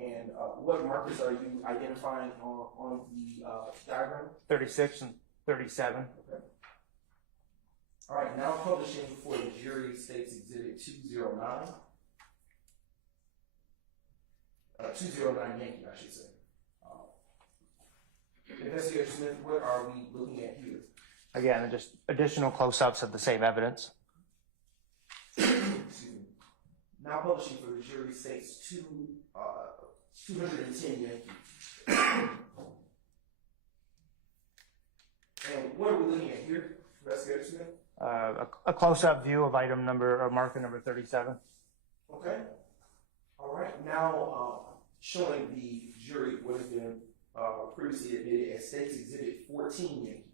And what markers are you identifying on the diagram? 36 and 37. Okay. All right, now publishing for the jury state's exhibit 209. 209 Yankee, I should say. Investigator Smith, what are we looking at here? Again, just additional close-ups of the same evidence. Excuse me. Now publishing for the jury states 210 Yankee. And what are we looking at here, Investigator Smith? A close-up view of item number, or marker number 37. Okay. All right. Now showing the jury what has been previously admitted as State's Exhibit 14 Yankee.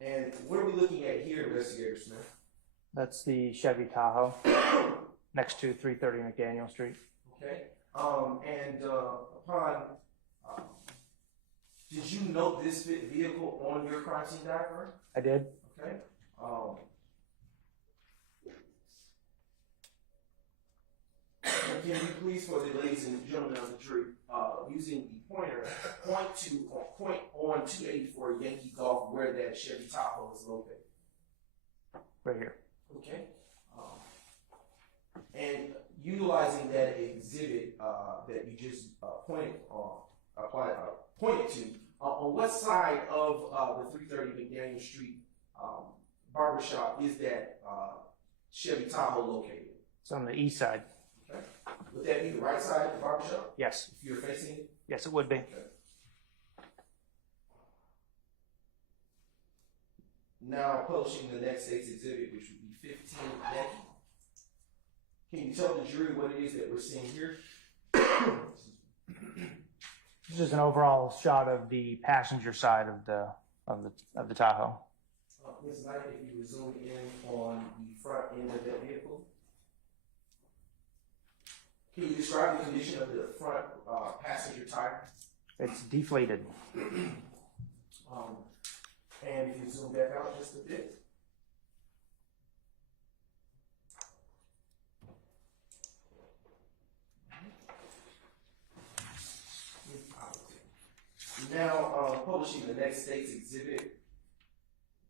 And what are we looking at here, Investigator Smith? That's the Chevy Tahoe next to 330 McDaniel Street. Okay. Upon did you note this vehicle on your crime scene diagram? I did. Okay. Can you please, for the ladies and gentlemen of the jury, using the pointer, point on 284 Yankee Golf where that Chevy Tahoe is located? Right here. Okay. And utilizing that exhibit that you just pointed to, on what side of the 330 McDaniel Street barbershop is that Chevy Tahoe located? It's on the east side. Okay. Would that be the right side of the barbershop? Yes. If you're facing it? Yes, it would be. Okay. Now publishing the next state's exhibit, which would be 15 Yankee. Can you tell the jury what it is that we're seeing here? This is an overall shot of the passenger side of the Tahoe. Ms. Knight, if you would zoom in on the front end of that vehicle. Can you describe the condition of the front passenger tire? It's deflated. And if you zoom back out just a bit. Now publishing the next state's exhibit,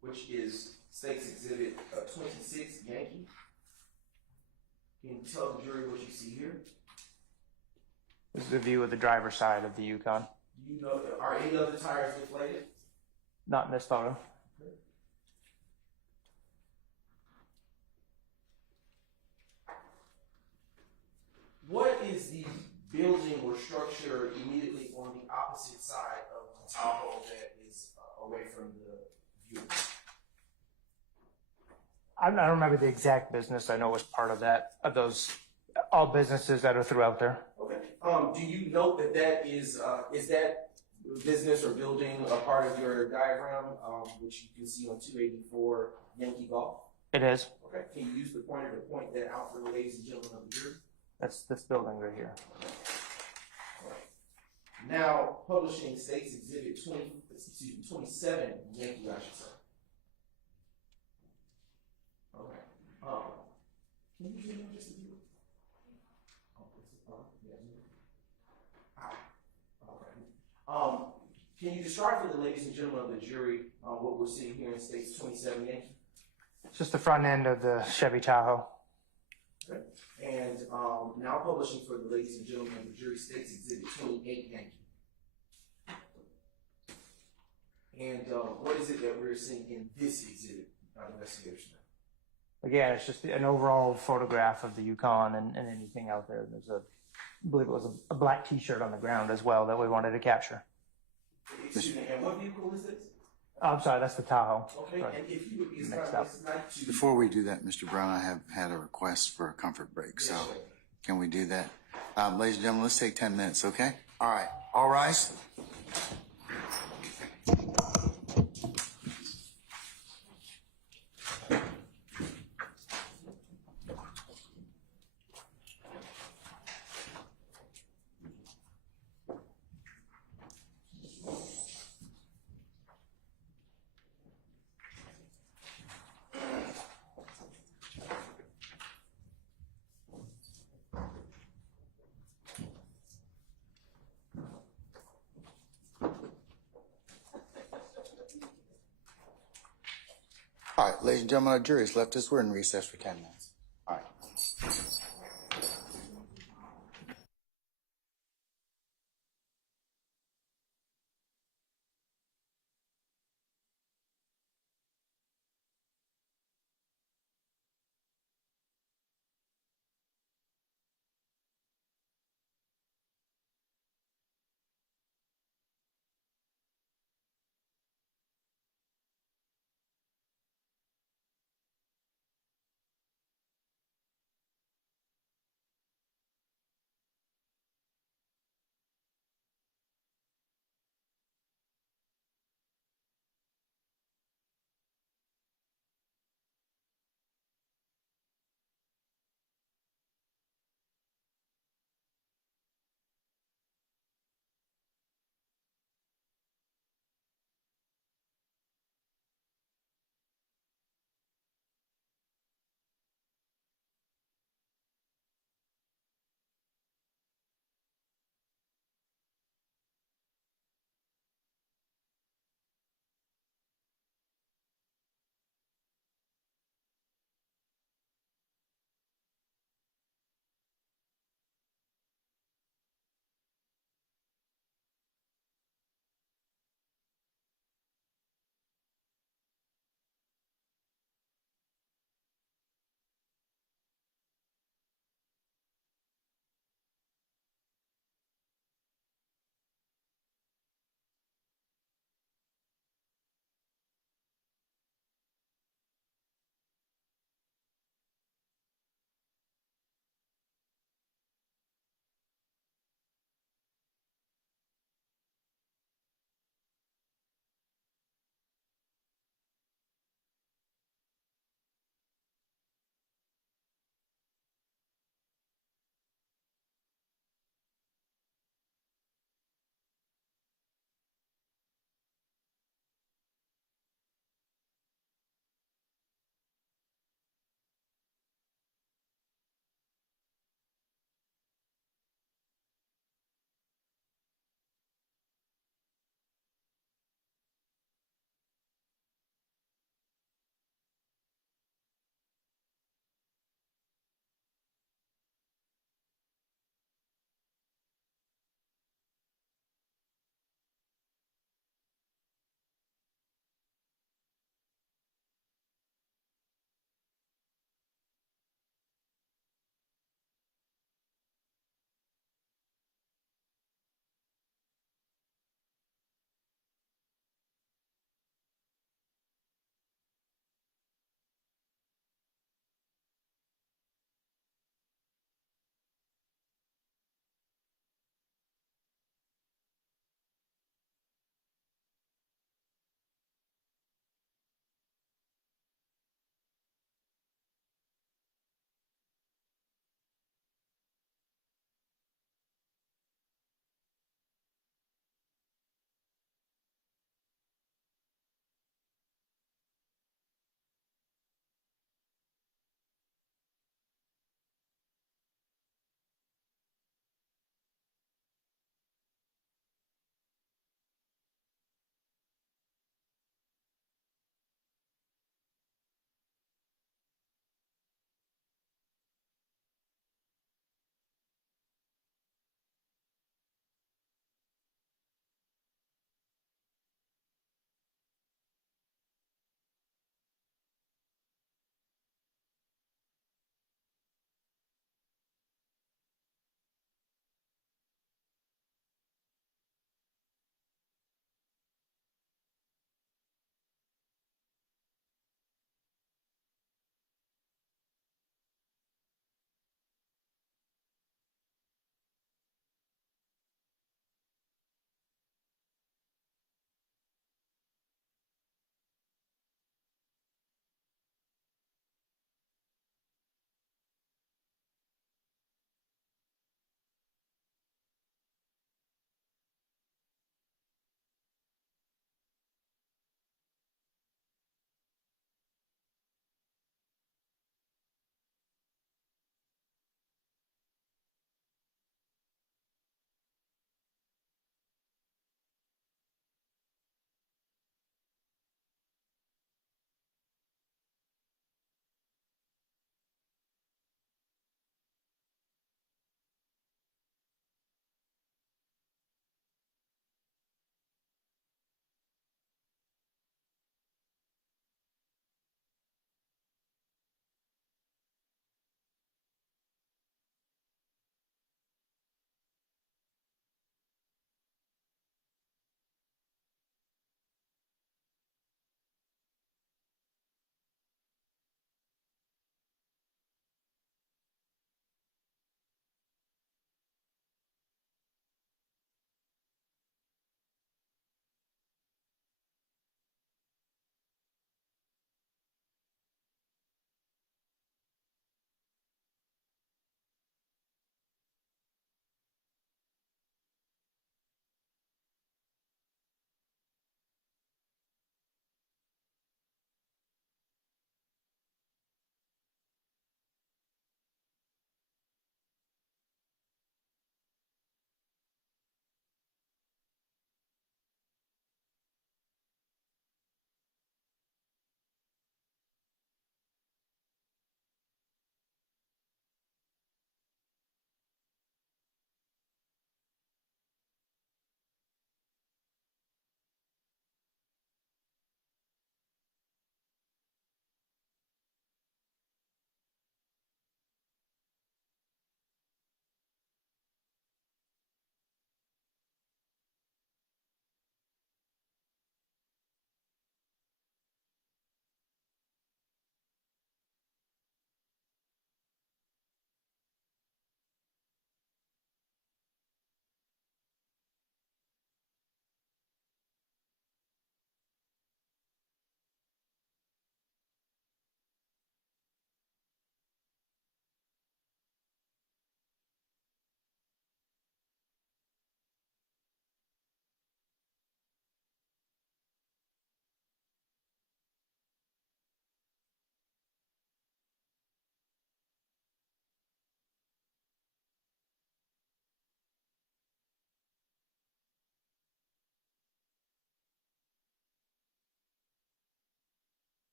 which is state's exhibit 26 Yankee. Can you tell the jury what you see here? This is a view of the driver's side of the Yukon. Do you know, are any of the tires deflated? Not in this photo. What is the building or structure immediately on the opposite side of the Tahoe that is away from the view? I don't remember the exact business. I know it was part of that, of those, all businesses that are throughout there. Okay. Do you note that that is that business or building a part of your diagram, which you can see on 284 Yankee Golf? It is. Okay. Can you use the pointer to point that out for the ladies and gentlemen of the jury? That's this building right here. All right. Now publishing state's exhibit 27 Yankee, I should say. Okay. Can you zoom in just a bit? Okay. Can you describe for the ladies and gentlemen of the jury what we're seeing here in states 27 Yankee? It's just the front end of the Chevy Tahoe. Okay. And now publishing for the ladies and gentlemen of the jury states exhibit 28 Yankee. And what is it that we're seeing in this exhibit, investigation? Again, it's just an overall photograph of the Yukon and anything out there. There's I believe it was a black T-shirt on the ground as well that we wanted to capture. Excuse me, and what vehicle is this? Oh, I'm sorry, that's the Tahoe. Okay, Sorry. and if you would be Next kind up. enough to... Before we do that, Mr. Brown, I have had a request for a comfort break, so Yes, sir. can we do that? Ladies and gentlemen, let's take 10 minutes, okay? All right, all rise. All right, ladies and gentlemen, our jury has left us. We're in recess for 10 minutes. All right.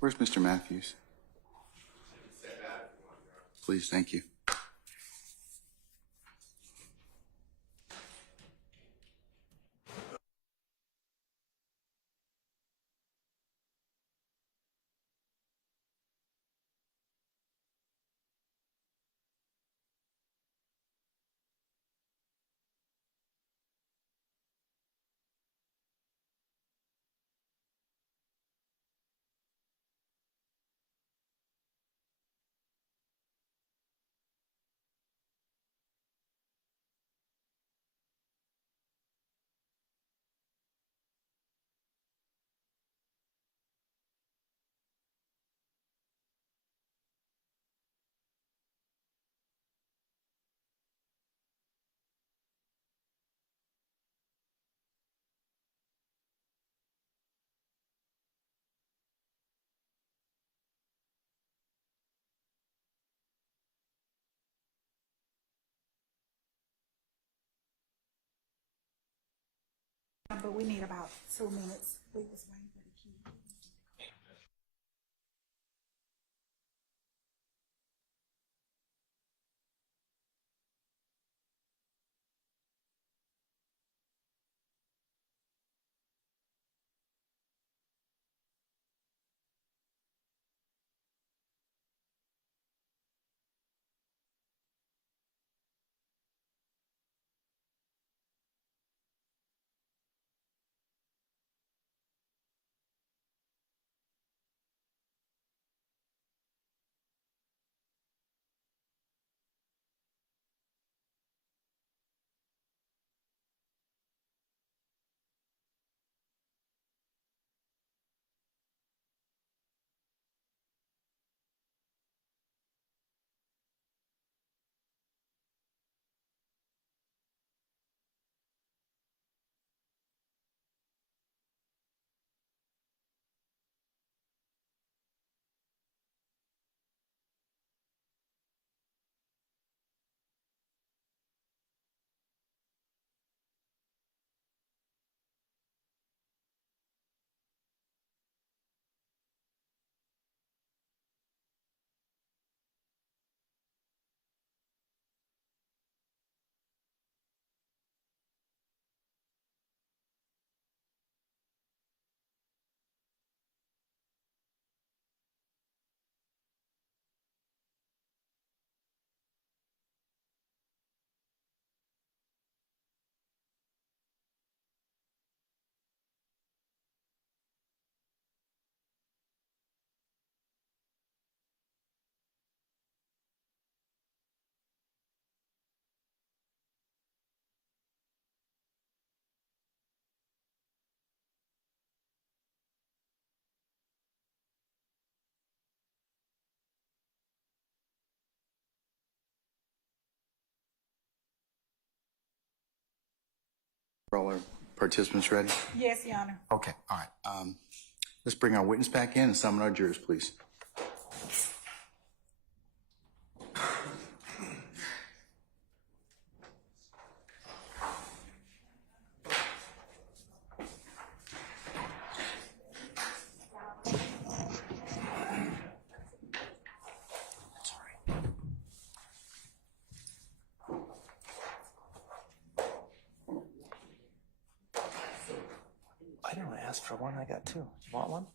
Where's Mr. Matthews? Please, thank you. But we need about 2 minutes. We was waiting for the key. All our participants ready? Yes, Your Honor. Okay, all right. Let's bring our witness back in and summon our jurors, please. I didn't ask for one. I got two. You want one?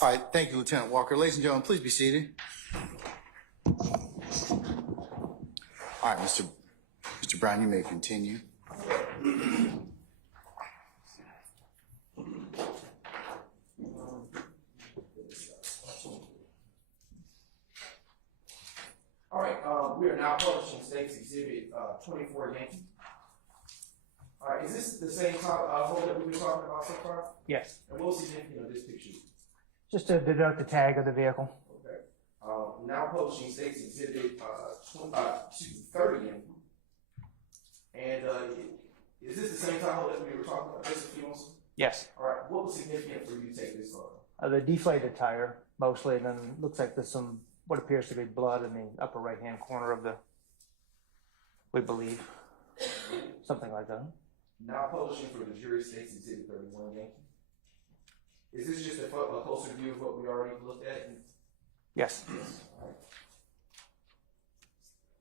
All right, thank you, Lieutenant Walker. Ladies and gentlemen, please be seated. All right, Mr. Brown, you may continue. All right, we are now publishing State's Exhibit 24 Yankee. All right, is this the same hole that we've been talking about so far? Yes. And what was the significance of this picture? Just to denote the tag of the vehicle. Okay. Now publishing State's Exhibit 30 Yankee. And is this the same hole that we were talking about just a few months ago? Yes. All right, what was significant for you to take this photo? The deflated tire, mostly, and then looks like there's some, what appears to be blood in the upper right-hand corner of the, we believe, something like that. Now publishing for the jury State's Exhibit 31 Yankee. Is this just a closer view of what we already looked at? Yes. All right.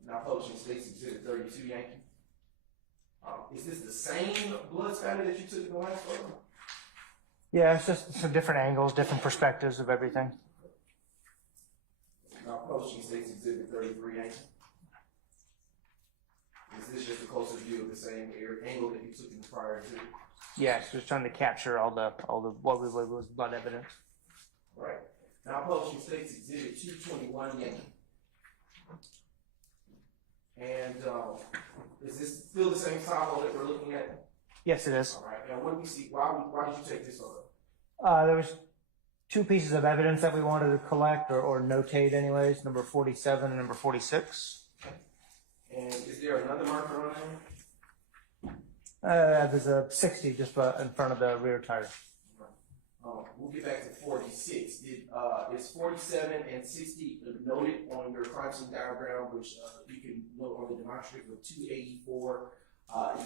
Now publishing State's Exhibit 32 Yankee. Is this the same blood spatter that you took in the last photo? Yeah, it's just some different angles, different perspectives of everything. Now publishing State's Exhibit 33 Yankee. Is this just a closer view of the same angle that you took in the prior exhibit? Yes, just trying to capture all the what we believe was blood evidence. Right. Now publishing State's Exhibit 221 Yankee. And is this still the same style that we're looking at? Yes, it is. All right. And what do we see? Why did you take this photo? There was two pieces of evidence that we wanted to collect or notate anyways, number 47 and number 46. And is there another marker on there? There's a 60 just in front of the rear tire. We'll get back to 46. Is 47 and 60 noted on your crime scene diagram, which you can note on the demonstrative of 284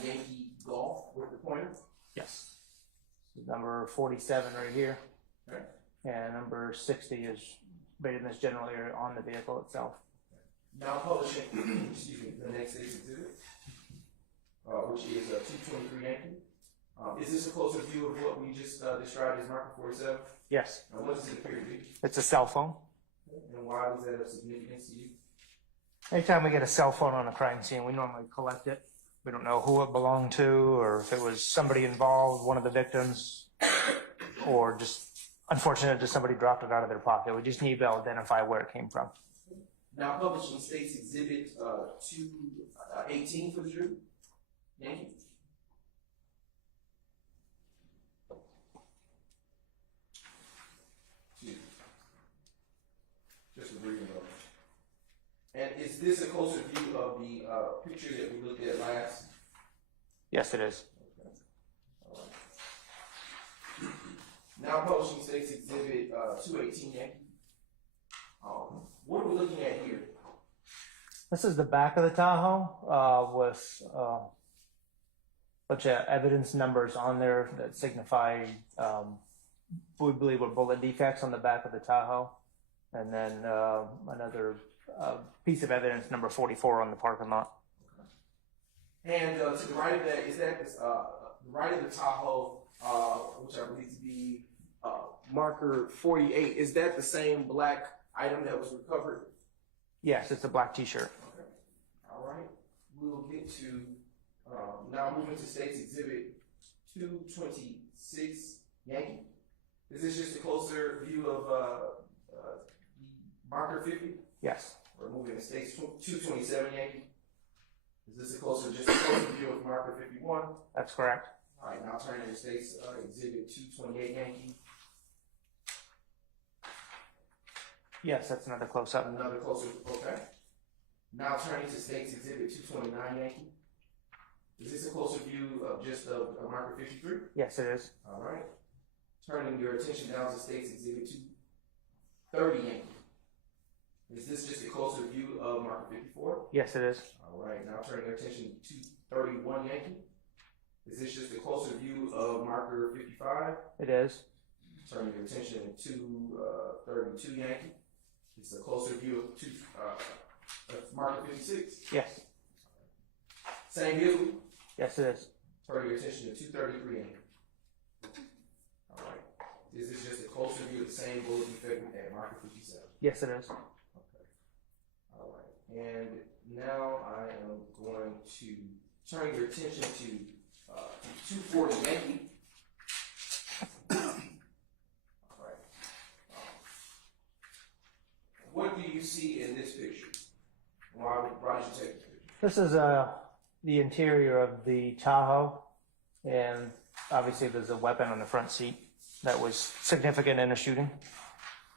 Yankee Golf with the pointer? Yes. So number 47 right here. Okay. And number 60 is right in this general area on the vehicle itself. Now publishing, excuse me, the next State's Exhibit, which is 223 Yankee. Is this a closer view of what we just described as marker 47? Yes. And what does it appear to be? It's a cell phone. And why was that of significance to you? Anytime we get a cell phone on a crime scene, we normally collect it. We don't know who it belonged to or if it was somebody involved, one of the victims, or just unfortunate that somebody dropped it out of their pocket. We just need to identify where it came from. Now publishing State's Exhibit 218 for the jury. Yankee. Just a briefing of it. And is this a closer view of the picture that we looked at last? Yes, it is. Okay. All right. Now publishing State's Exhibit 218 Yankee. What are we looking at here? This is the back of the Tahoe with a bunch of evidence numbers on there that signify, we believe, were bullet defects on the back of the Tahoe. And then another piece of evidence, number 44, on the parking lot. And to the right of that, is that the right of the Tahoe, which I believe to be marker 48, is that the same black item that was recovered? Yes, it's a black t-shirt. Okay. All right. We'll get to, now moving to State's Exhibit 226 Yankee. Is this just a closer view of marker 50? Yes. We're moving to State's 227 Yankee. Is this just a closer view of marker 51? That's correct. All right, now turning to State's Exhibit 228 Yankee. Yes, that's another close-up. Another closer, okay. Now turning to State's Exhibit 229 Yankee. Is this a closer view of just a marker 53? Yes, it is. All right. Turning your attention down to State's Exhibit 230 Yankee. Is this just a closer view of marker 54? Yes, it is. All right, now turning your attention to 231 Yankee. Is this just a closer view of marker 55? It is. Turning your attention to 32 Yankee. It's a closer view of marker 56. Yes. Same vehicle. Yes, it is. Turning your attention to 233 Yankee. All right. Is this just a closer view of the same bullet defect at marker 57? Yes, it is. Okay. All right. And now I am going to turn your attention to 240 Yankee. All right. What do you see in this picture? Why did you take the picture? This is the interior of the Tahoe, and obviously there's a weapon on the front seat that was significant in a shooting.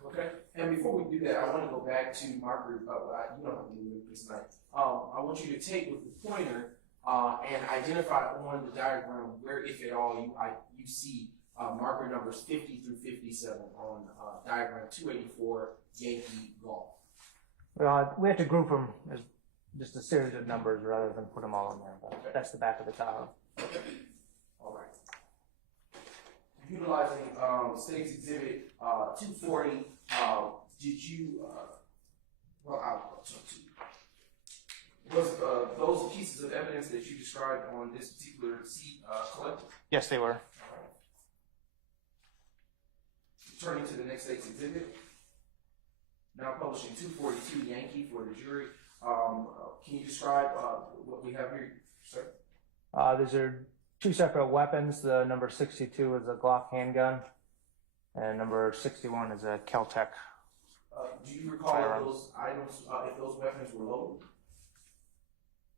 Okay. And before we do that, I want to go back to marker. You don't have to do it this night. I want you to take with the pointer and identify on the diagram where, if at all, you see marker numbers 50 through 57 on diagram 284 Yankee Golf. We have to group them as just a series of numbers rather than put them all in there. But that's the back of the Tahoe. All right. Utilizing State's Exhibit 240, did you, well, I'll talk to you. Was those pieces of evidence that you described on this particular seat collected? Yes, they were. All right. Turning to the next State's Exhibit. Now publishing 242 Yankee for the jury. Can you describe what we have here, sir? These are two separate weapons. The number 62 is a Glock handgun, and number 61 is a Kel-Tec. Do you recall if those items, if those weapons were loaded?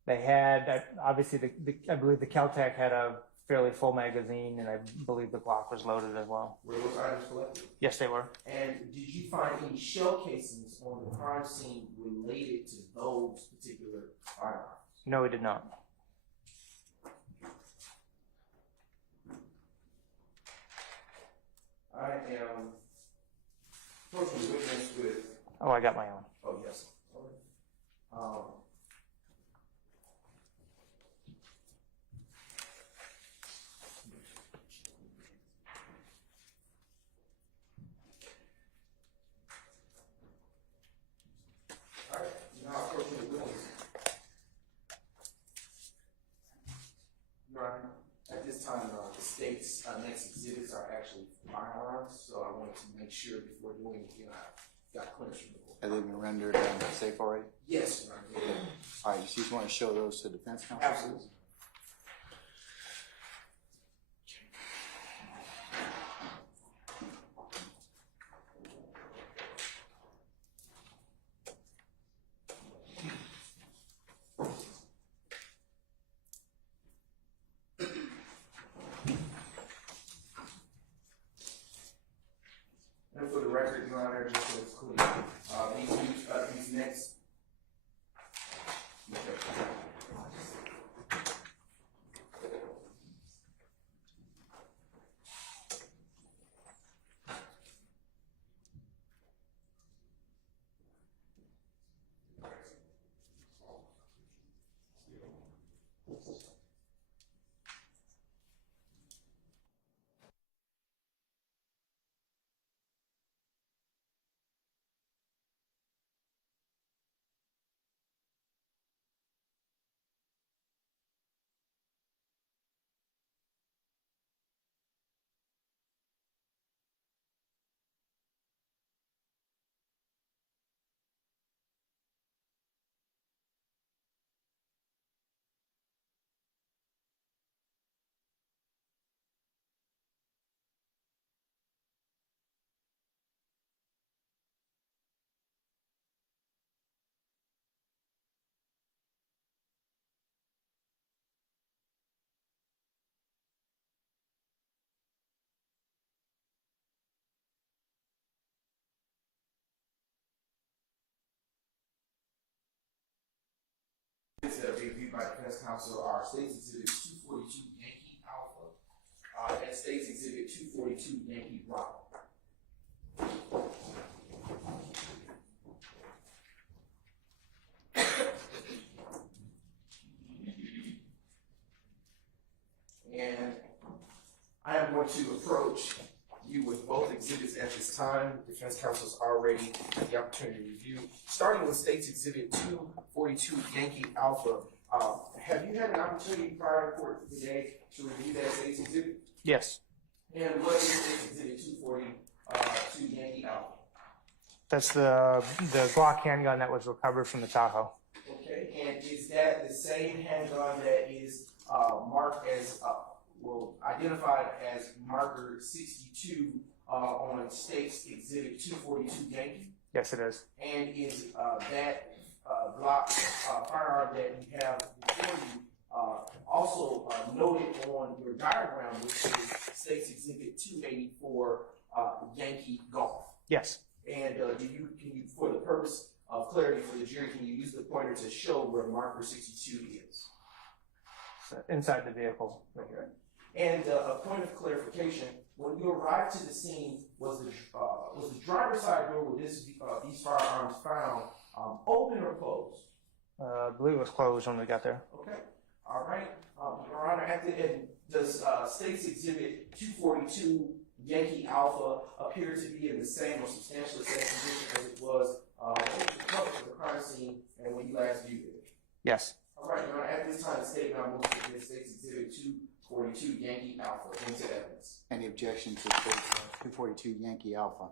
They had, obviously, I believe the Kel-Tec had a fairly full magazine, and I believe the Glock was loaded as well. Were those items collected? Yes, they were. And did you find any shell casings on the crime scene related to those particular firearms? No, we did not. I am approaching the witness with. Oh, I got my own. Oh, yes. All right. All right. Now approaching the witness. Your Honor, at this time, the state's next exhibits are actually firearms, so I wanted to make sure before doing anything, I got clearance from the court. Have they been rendered safe already? Yes, Your Honor. All right, you just want to show those to defense counsel? Absolutely. And for the record, Your Honor, just so it's clear, these next. Reviewed by defense counsel are State's Exhibit 242 Yankee Alpha and State's Exhibit 242 Yankee Bravo. And I am going to approach you with both exhibits at this time. Defense counsel's already had the opportunity to review. Starting with State's Exhibit 242 Yankee Alpha, have you had an opportunity prior to court today to review that State's Exhibit? Yes. And what is Exhibit 242 Yankee Alpha? That's the Glock handgun that was recovered from the Tahoe. Okay, and is that the same handgun that is marked as, identified as marker 62 on State's Exhibit 242 Yankee? Yes, it is. And is that Glock firearm that you have before you also noted on your diagram, which is State's Exhibit 284 Yankee Golf? Yes. And can you, for the purpose of clarity for the jury, can you use the pointer to show where marker 62 is? So inside the vehicle, right here. And a point of clarification: when you arrived to the scene, was the driver's side door with these firearms found open or closed? I believe it was closed when we got there. Okay. All right. Your Honor, does State's Exhibit 242 Yankee Alpha appear to be in the same or substantially same condition as it was recovered from the crime scene and when you last viewed it? Yes. All right, Your Honor, at this time, the state now moves to admit State's Exhibit 242 Yankee Alpha into evidence. Any objection to 242 Yankee Alpha?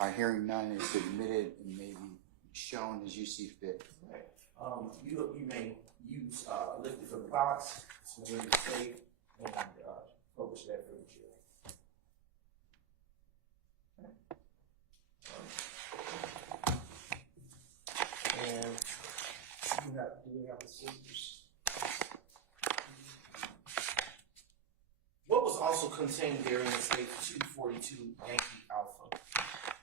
Our hearing none is admitted and may be shown as you see fit. Okay. You may use lift it from the box, it's in the safe, and publish that for the jury. And do we have the scissors? What was also contained there in the state 242 Yankee Alpha?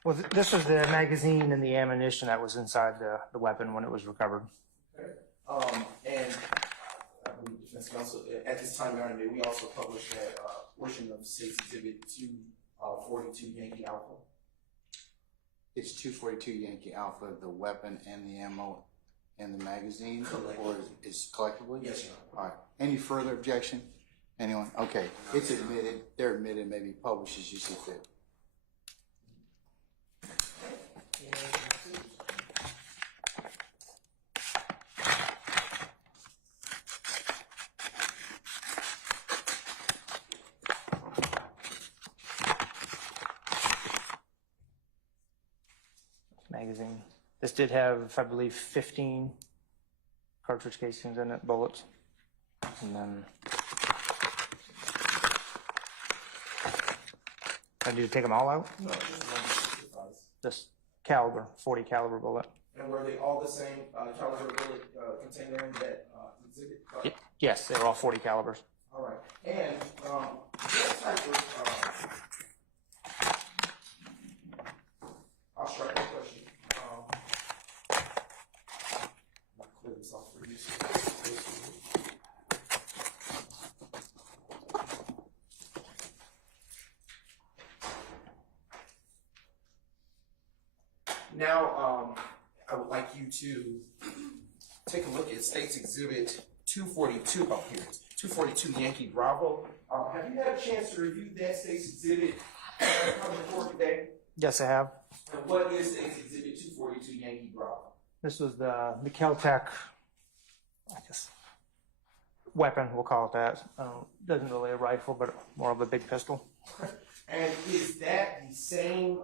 Well, this was the magazine and the ammunition that was inside the weapon when it was recovered. Okay. And I believe Defense Counsel, at this time, Your Honor, may we also publish that portion of State's Exhibit 242 Yankee Alpha? It's 242 Yankee Alpha, the weapon and the ammo and the magazine? Collectively. Or is collectively? Yes, Your Honor. All right. Any further objection? Anyone? Okay. It's admitted. They're admitted, maybe published as you see fit. Magazine. This did have, I believe, 15 cartridge casings in it, bullets. And then I need to take them all out? No, just one. This caliber, 40 caliber bullet. And were they all the same caliber bullet contained in that exhibit? Yes, they were all 40 calibers. All right. And what type of I'll strike that question. I'll clear this off for you. Now, I would like you to take a look at State's Exhibit 242. Oh, here it is. 242 Yankee Bravo. Have you had a chance to review that State's Exhibit coming forward today? Yes, I have. And what is State's Exhibit 242 Yankee Bravo? This was the Kel-Tec, I guess, weapon, we'll call it that. Doesn't really a rifle, but more of a big pistol. And is that the same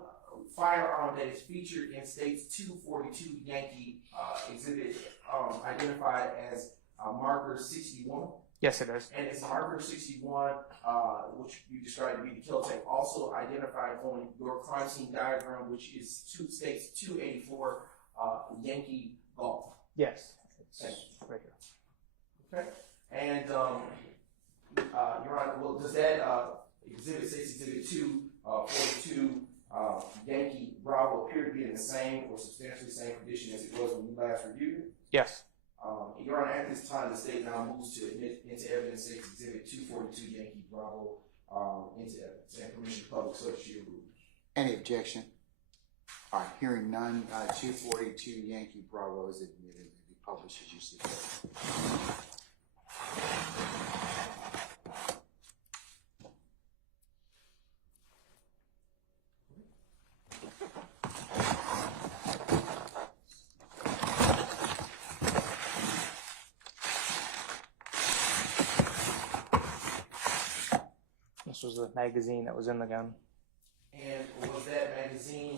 firearm that is featured in State's 242 Yankee exhibit identified as marker 61? Yes, it is. And is marker 61, which you described to be the Kel-Tec, also identified on your crime scene diagram, which is State's 284 Yankee Golf? Yes. It's Okay. right here. Okay. And Your Honor, well, does that State's Exhibit 242 Yankee Bravo appear to be in the same or substantially same condition as it was when you last reviewed it? Yes. Your Honor, at this time, the state now moves to admit into evidence State's Exhibit 242 Yankee Bravo into evidence and permission to public such your rule. Any objection? All right, hearing none, 242 Yankee Bravo is admitted to be published as you see fit. This This was the magazine that was in the gun. And was that magazine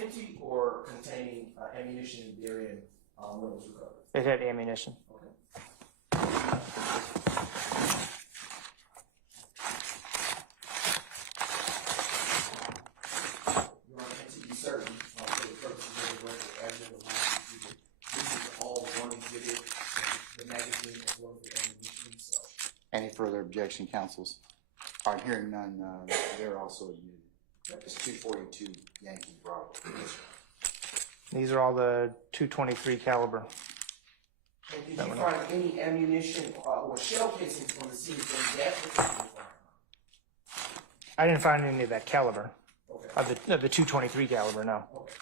empty or containing ammunition therein when it was recovered? It had ammunition. Your Honor, and to be certain, for the purposes of the record, as of the last exhibit, this is all one exhibit, the magazine as well as the ammunition itself. Any further objection, counsels? All right, hearing none, they're also admitted. It's 242 Yankee Bravo. These are all the 223 caliber. And did you find any ammunition or shell casings on the scene from that particular firearm? I didn't find any of that caliber. Okay. Of the 223 caliber, no. Okay.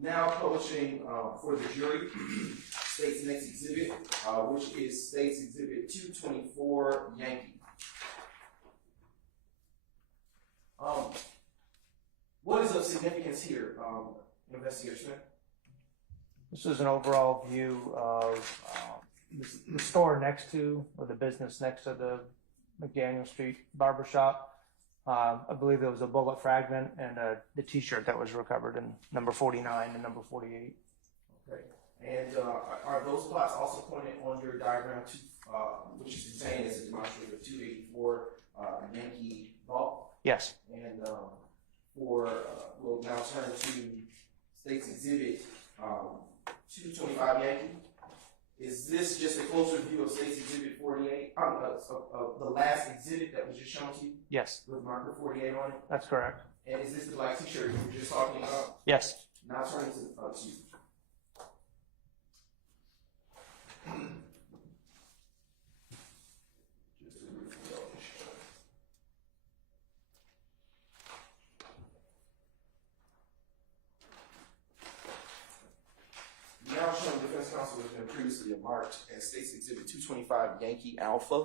Now publishing for the jury, State's next exhibit, which is State's Exhibit 224 Yankee. What is of significance here, Investigator Smith? This is an overall view of the store next to, or the business next to the McDaniel Street barbershop. I believe there was a bullet fragment and the T-shirt that was recovered in number 49 and number 48. Okay. And are those plots also pointed on your diagram, which is contained as a demonstrative 284 Yankee vault? Yes. And we'll now turn to State's Exhibit 225 Yankee. Is this just a closer view of State's Exhibit 48, the last exhibit that was just shown to you Yes, with marker 48 on it? that's correct. And is this the black T-shirt you were just talking about? Yes. Now turn to you. Now showing defense counsel has been previously marked as State's Exhibit 225 Yankee Alpha.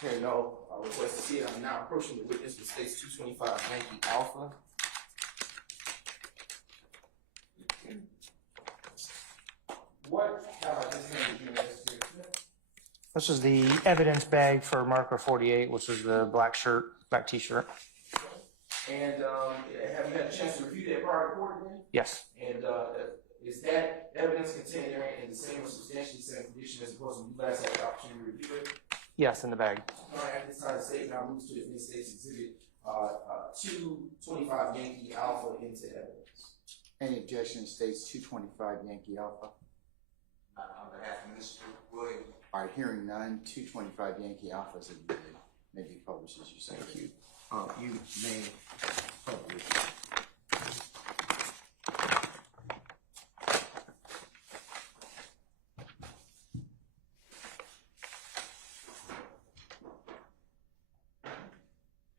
Here, no request to see it. I'm now approaching the witness with State's 225 Yankee Alpha. What have I just handed you, Investigator Smith? This is the evidence bag for marker 48, which is the black T-shirt. And have you had a chance to review that prior report again? Yes. And is that evidence contained there in the same or substantially same condition as opposed to when you last had the opportunity to review it? Yes, in the bag. All right, at this time, the state now moves to admit State's Exhibit 225 Yankee Alpha into evidence. Any objection, States 225 Yankee Alpha? On behalf of Mr. Williams. All right, hearing none, 225 Yankee Alpha is admitted. May be published as you say. Thank you. You may publish.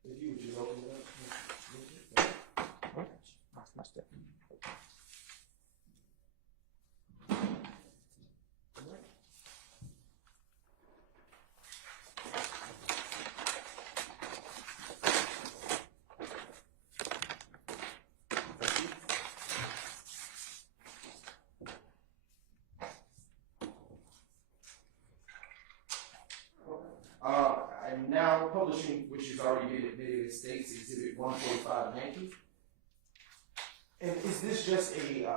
If you would just open it up. Must have. I'm now publishing, which has already been admitted as State's Exhibit 145 Yankee. And is this just a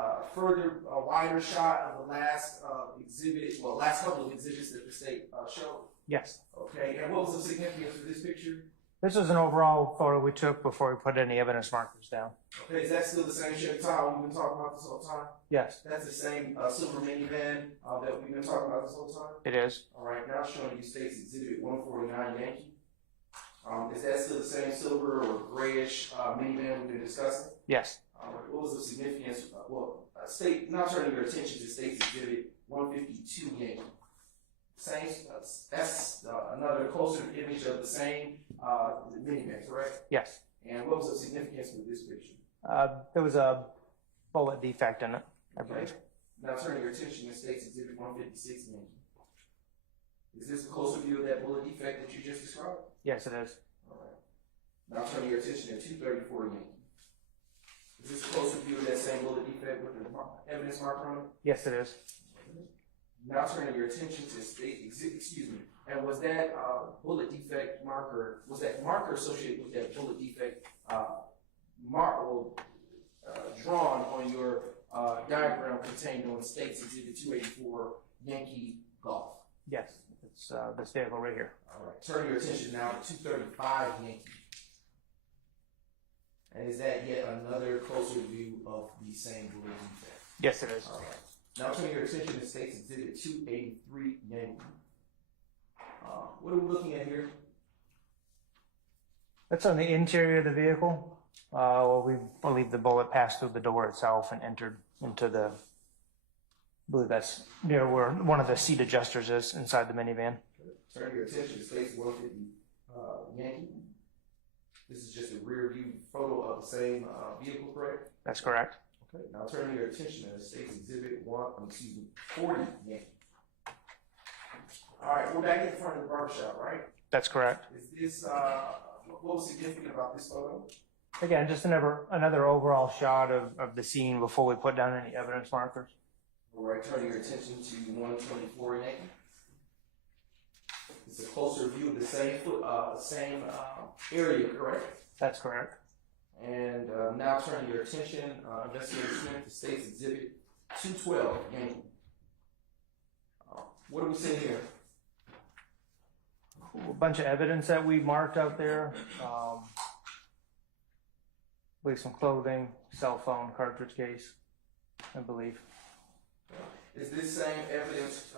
wider shot of the last exhibit, well, last couple of exhibits that the state showed? Yes. Okay, and what was the significance of this picture? This is an overall photo we took before we put any evidence markers down. Okay, is that still the same Chevy Tahoe we've been talking about this whole time? Yes, That's the same silver minivan that we've been talking about this whole time? it is. All right, now showing you State's Exhibit 149 Yankee. Is that still the same silver or grayish minivan we've been discussing? Yes. All right, what was the significance? State, now turning your attention to State's Exhibit 152 Yankee. Same, that's another closer image of the same minivan, correct? Yes. And what was the significance with this picture? There was a bullet defect in it, I believe. Now turn your attention to State's Exhibit 156 Yankee. Is this a closer view of that bullet defect that you just described? Yes, it is. All right. Now turn your attention to 234 Yankee. Is this a closer view of that same bullet defect with the evidence marker on it? Yes, it is. Now turning your attention to State Exhibit, and was that bullet defect marker, was that marker associated with that bullet defect drawn on your diagram contained on State's Exhibit 284 Yankee Golf? Yes, it's this vehicle right here. All right, turn your attention now to 235 Yankee. And is that yet another closer view of the same bullet defect? Yes, it is. All right. Now turn your attention to State's Exhibit 283 Yankee. What are we looking at here? That's on the interior of the vehicle. We believe the bullet passed through the door itself and entered into the, I believe that's near where one of the seat adjusters is inside the minivan. Turn your attention to State's 150 Yankee. This is just a rear view photo of the same vehicle, correct? That's correct. Okay. Now turn your attention to State's Exhibit 40 Yankee. All right, we're back in front of the barbershop, right? That's correct. Is this, what was significant about this photo? Again, just another overall shot of the scene before we put down any evidence markers. All right, turn your attention to 124 Yankee. It's a closer view of the same area, correct? That's correct. And now turn your attention, Investigator Smith, to State's Exhibit 212 Yankee. What are we seeing here? A bunch of evidence that we marked out there. With some clothing, cell phone, cartridge case, I believe. Is this same evidence,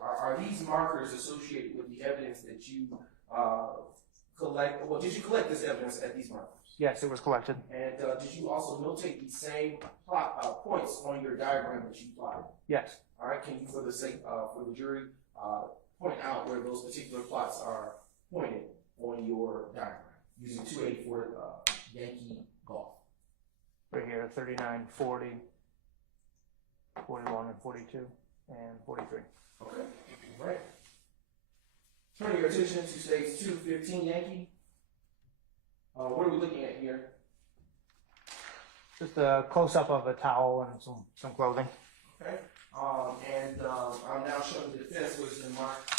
are these markers associated with the evidence that you collect? Well, did you collect this evidence at these markers? Yes, it was collected. And did you also notate the same points on your diagram that you plotted? Yes. All right, can you, for the sake, for the jury, point out where those particular plots are pointed on your diagram using 284 Yankee Golf? Right here, 39, 40, 41, and 42, and 43. Okay, all right. Turn your attention to State's 215 Yankee. What are we looking at here? Just a close-up of a towel and some clothing. Okay. I'm now showing the defense was been marked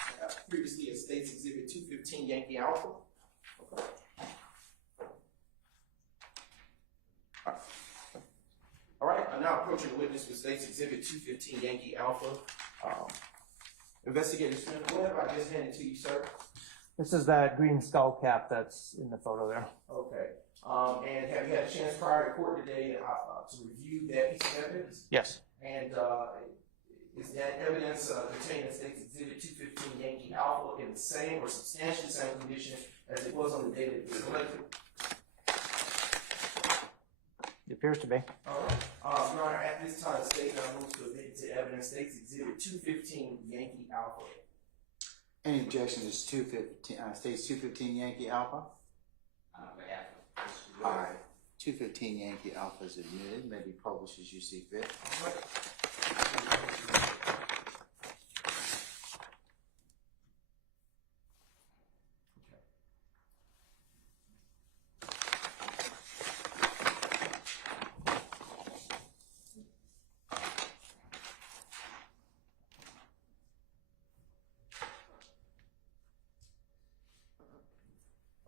previously as State's Exhibit 215 Yankee Alpha. Okay. All right, I'm now approaching the witness with State's Exhibit 215 Yankee Alpha. Investigator Smith, what have I just handed to you, sir? This is that green skull cap that's in the photo there. Okay. And have you had a chance prior to court today to review that piece of evidence? Yes. And is that evidence contained in State's Exhibit 215 Yankee Alpha in the same or substantially same condition as it was on the day that it was collected? It appears to be. All right. Your Honor, at this time, the state now moves to admit to evidence State's Exhibit 215 Yankee Alpha. Any objection to State's 215 Yankee Alpha? On behalf of Mr. All Wood. right. 215 Yankee Alpha is admitted, may be published as you see fit. All right.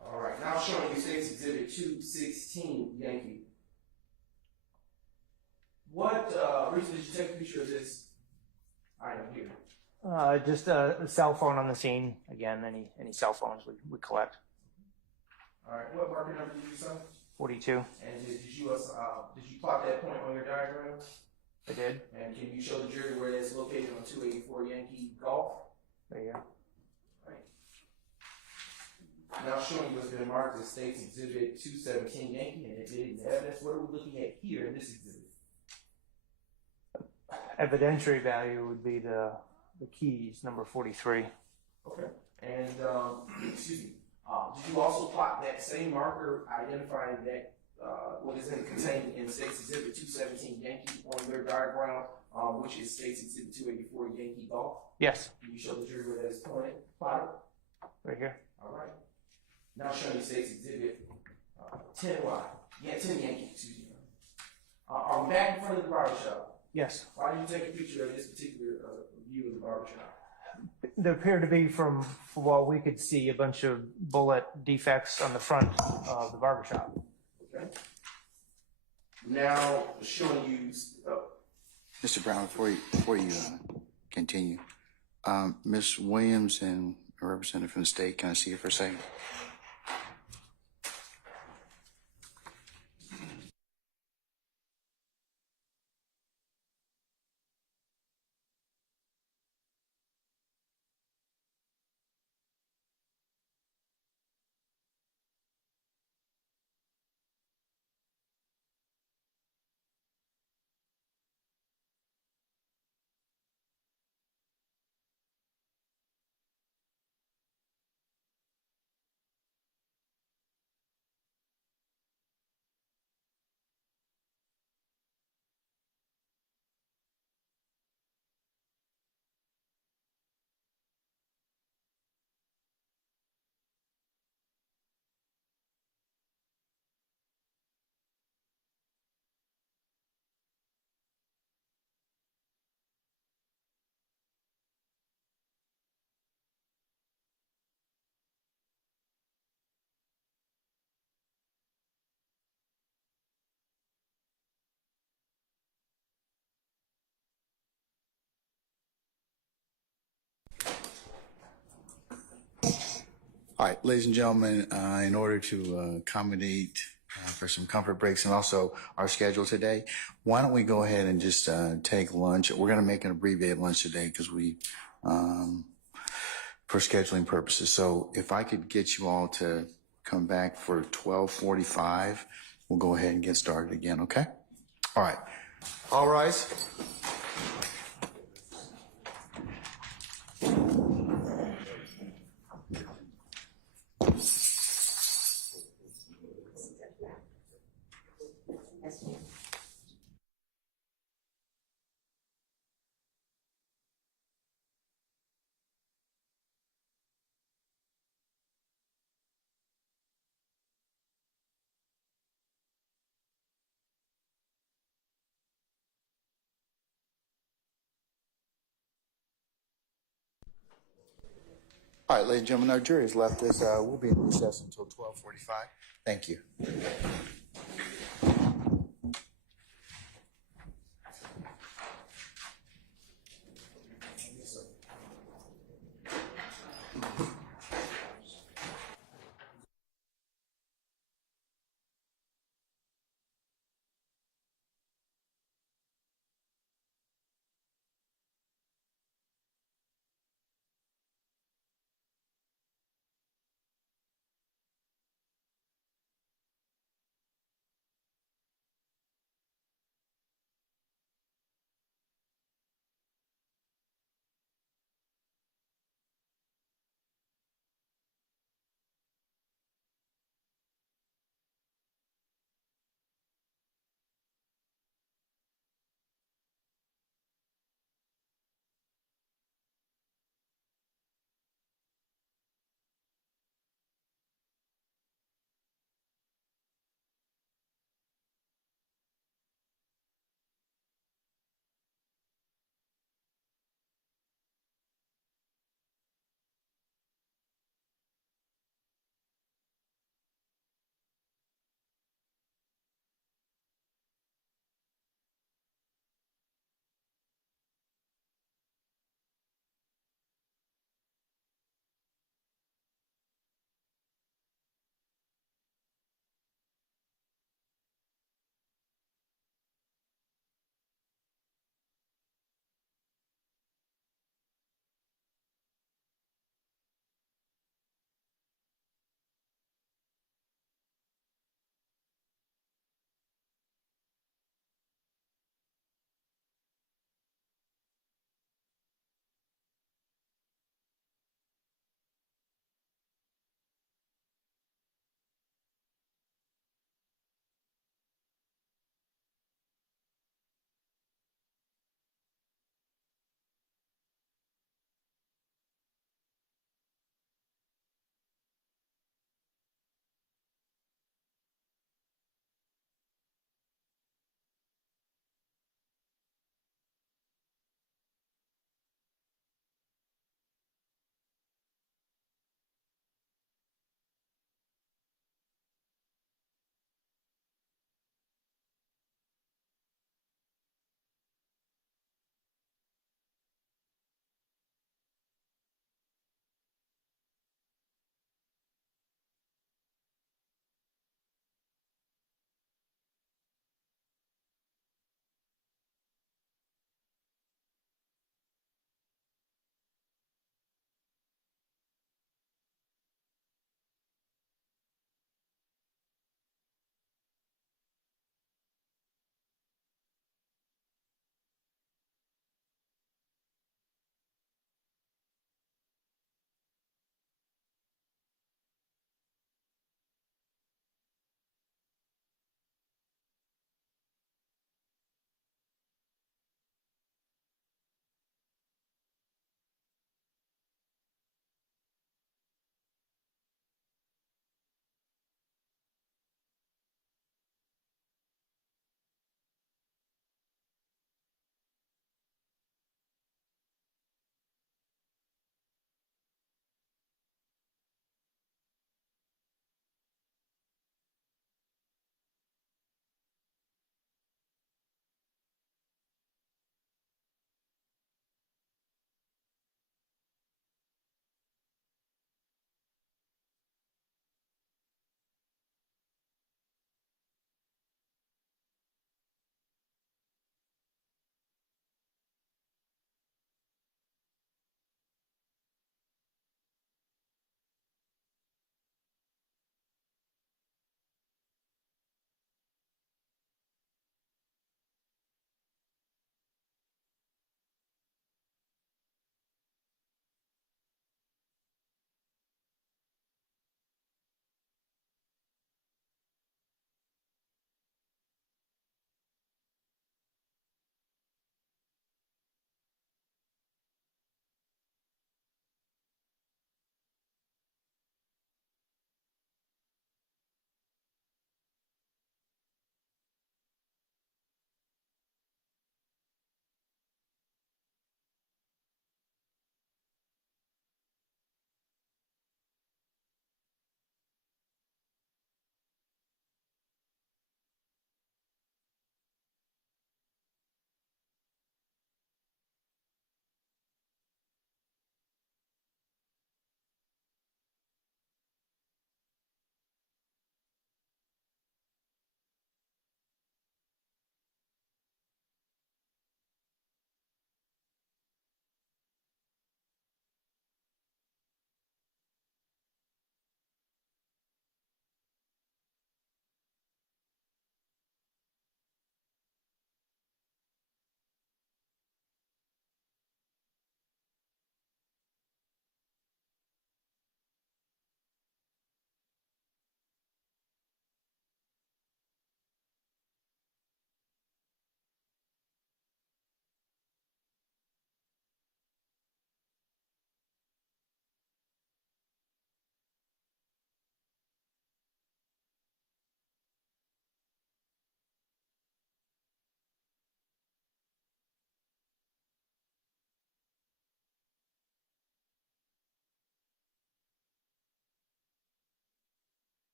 All right, now showing you State's Exhibit 216 Yankee. What reason did you take a picture of this item here? Just a cell phone on the scene. Again, any cell phones we collect. All right, what marker number did you use, son? 42. And did you plot that point on your diagram? I did. And can you show the jury where it's located on 284 Yankee Golf? There you go. Right. Now showing what's been marked as State's Exhibit 217 Yankee and admitting the evidence. What are we looking at here in this exhibit? Evidentiary value would be the keys, number 43. Okay. And excuse me. Did you also plot that same marker identifying that what is contained in State's Exhibit 217 Yankee on your diagram which is State's Exhibit 284 Yankee Golf. Yes, Can you show the jury where that is pointed? Plotted? right here. All right. Now showing you State's Exhibit 10Y. Yeah, 10 Yankee, excuse me. Are we back in front of the barbershop? Yes. Why did you take a picture of this particular view of the barbershop? There appeared to be from what we could see a bunch of bullet defects on the front of the barbershop. Okay. Now showing you. Mr. Brown, before you continue, Ms. Williams and a representative from the state, can I see you for a second? All right, ladies and gentlemen, in order to accommodate for some comfort breaks and also our schedule today, why don't we go ahead and just take lunch? We're going to make an abbreviated lunch today because for scheduling purposes. So if I could get you all to come back for 12:45, we'll go ahead and get started again, okay? All right. All rise. All right, ladies and gentlemen, our jury has left us. We'll be in recess until 12:45. Thank you.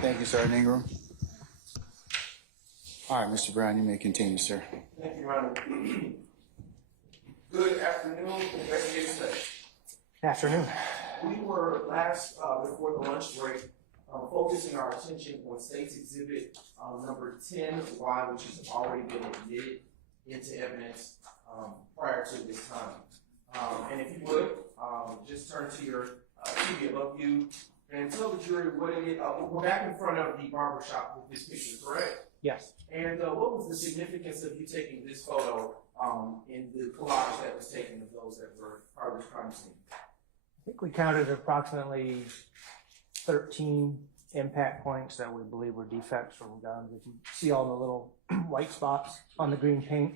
Thank you, Sergeant Ingram. All right, Mr. Brown, you may continue, sir. Thank you, Your Honor. Good afternoon, investigators. Afternoon. We were last, before the lunch break, focusing our attention on State's Exhibit number 10Y, which has already been admitted into evidence prior to this time. And if you would, just turn to your TV above you and tell the jury what it is. We're back in front of the barber shop with this picture, correct? Yes. And what was the significance of you taking this photo in the collage that was taken of those that were part of the crime scene? I think we counted approximately 13 impact points that we believe were defects from guns. If you see all the little white spots on the green paint,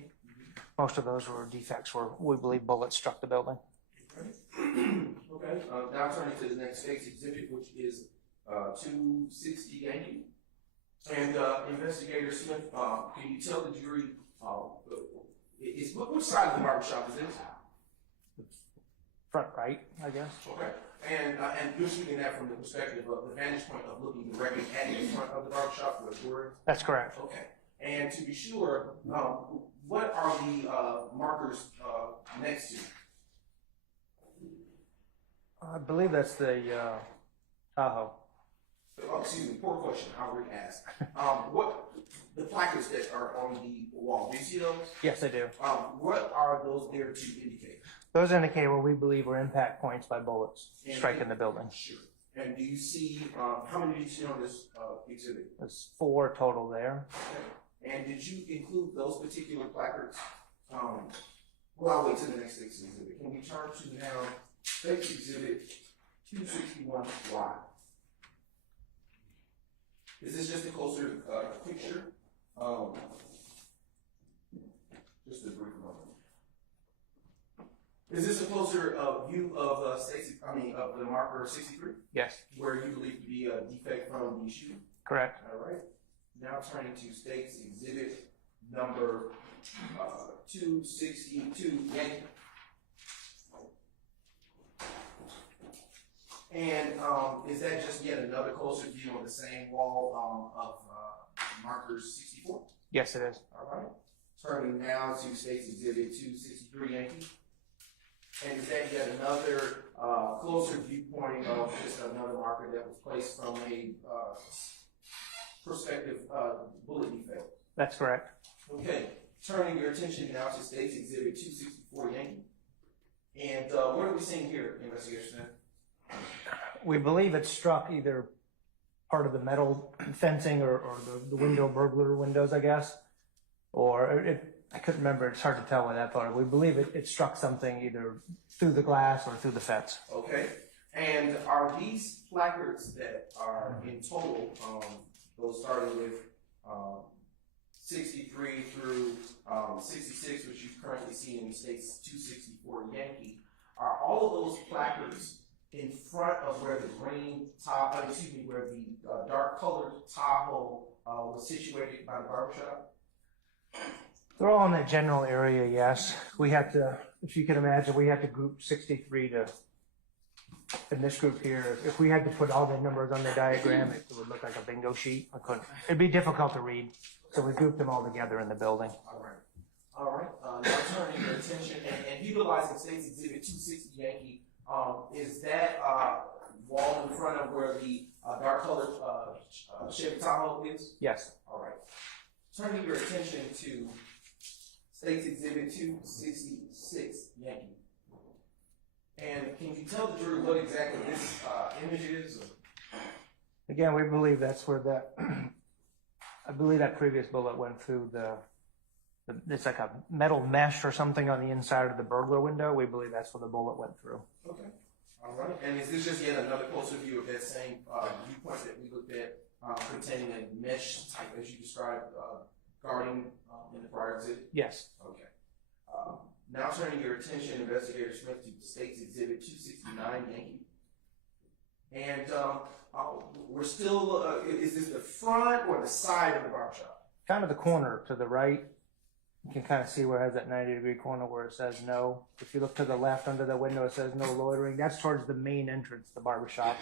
most of those were defects where we believe bullets struck the building. Okay, now turning to the next State's Exhibit, which is 260 Yankee. And Investigator Smith, can you tell the jury, which side of the barbershop is this? Front right, I guess. Okay, and you're shooting that from the perspective of the vantage point of looking directly at the front of the barbershop for the jury? That's correct. Okay, and to be sure, what are the markers next to? I believe that's the Tahoe. Oh, excuse me, poor question, I'll re-ask. What, the placards that are on the wall, do you see those? Yes, I do. What are those there to indicate? Those indicate what we believe were impact points by bullets striking the building. Sure. And do you see, how many do you see on this exhibit? There's 4 total there. Okay. And did you include those particular placards? Well, I'll wait till the next State's Exhibit. Can we turn to now State's Exhibit 261Y? Is this just a closer picture? Just a brief moment. Is this a closer view of of the marker 63? Yes, Where you believe to be a defect from the shooting? correct. All right. Now turning to State's Exhibit number 262 Yankee. And is that just yet another closer view on the same wall of markers 64? Yes, it is. All right. Turning now to State's Exhibit 263 Yankee. And is that yet another closer viewpoint of just another marker that was placed from a prospective bullet defect? That's correct. Okay. Turning your attention now to State's Exhibit 264 Yankee. And what are we seeing here, Investigator Smith? We believe it struck either part of the metal fencing or the window burglar windows, I guess, or I couldn't remember. It's hard to tell with that part. We believe it struck something either through the glass or through the fence. Okay. And are these placards that are in total, those starting with 63 through 66, which you currently see in the State's 264 Yankee, are all of those placards in front of where the where the dark colored Tahoe was situated by the barbershop? They're all in that general area, yes. We had to, if you can imagine, we had to group 63 to, in this group here, if we had to put all the numbers on the diagram, it would look like a bingo sheet. I couldn't. It'd be difficult to read. So we grouped them all together in the building. All right. All right. Now turning your attention and utilizing State's Exhibit 260 Yankee, is that wall in front of where the dark colored Chevy Tahoe is? Yes. All right. Turning your attention to State's Exhibit 266 Yankee. And can you tell the jury what exactly this image is? Again, we believe that's where that, I believe that previous bullet went through it's like a metal mesh or something on the inside of the burglar window. We believe that's where the bullet went through. Okay. All right. And is this just yet another closer view of that same viewpoint that we looked at containing a mesh type, as you described, guarding in the prior exhibit? Yes. Okay. Now turning your attention, Investigator Smith, to State's Exhibit 269 Yankee. And we're still, is this the front or the side of the barbershop? Kind of the corner to the right. You can kind of see where it has that 90-degree corner where it says no. If you look to the left under the window, it says no loitering. That's towards the main entrance, the barbershop.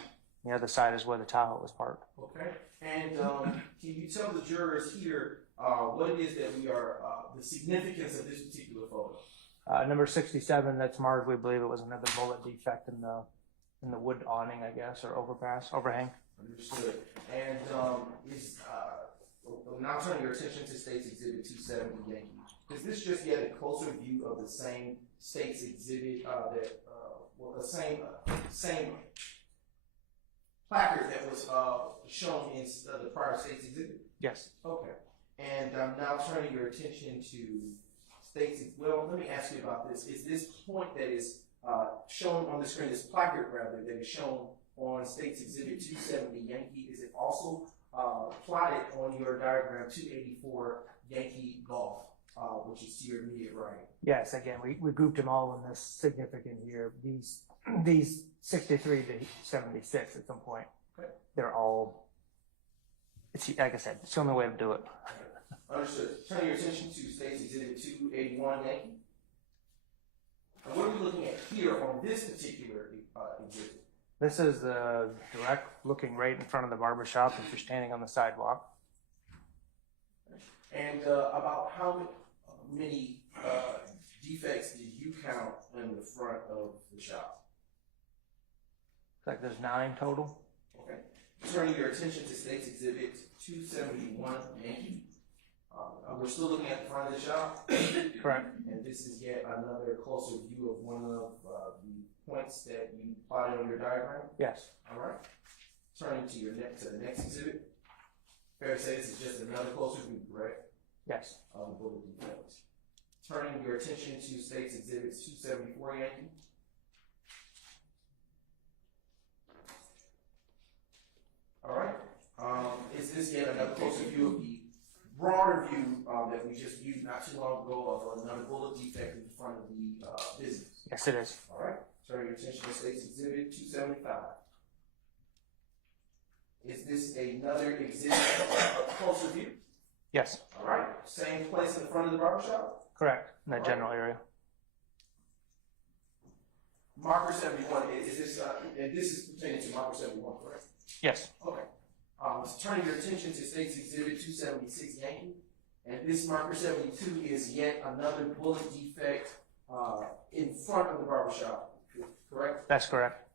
The other side is where the Tahoe was parked. Okay. And can you tell the jurors here what it is that we are, the significance of this particular photo? Number 67, that's marked. We believe it was another bullet defect in the wood awning, I guess, or overhang. Understood. And now turning your attention to State's Exhibit 270 Yankee. Is this just yet a closer view of the same State's Exhibit the same placard that was shown in the prior State's Exhibit? Yes. Okay. And now turning your attention to State's, well, let me ask you about this. Is this point that is shown on the screen, this placard rather, that is shown on State's Exhibit 270 Yankee, is it also plotted on your diagram 284 Yankee Golf, which is to your immediate right? Yes, again, we grouped them all in this significant here. These 63 to 76 at some point. Okay. They're all, it's, like I said, it's the only way to do it. Understood. Turn your attention to State's Exhibit 281 Yankee. And what are we looking at here on this particular exhibit? This is the direct looking right in front of the barber shop if you're standing on the sidewalk. And about how many defects did you count in the front of the shop? It's like there's 9 total. Okay. Turning your attention to State's Exhibit 271 Yankee. We're still looking at the front of the shop. Correct. And this is yet another closer view of one of the points that you plotted on your diagram. Yes. All right. Turning to the next exhibit. Fair to say this is just another closer view, correct? Yes. Of the bullet defect. Turning your attention to State's Exhibit 274 Yankee. All right. Is this yet another closer view of the broader view that we just viewed not too long ago of another bullet defect in front of the business? Yes, it is. All right. Turning your attention to State's Exhibit 275. Is this another exhibit of a closer view? Yes. All right. Same place in the front of the barbershop? Correct. In that general area. Marker 71, is this, and this is pertaining to Marker 71, correct? Yes. Okay. Turning your attention to State's Exhibit 276 Yankee, and this Marker 72 is yet another bullet defect in front of the barbershop, correct? That's correct.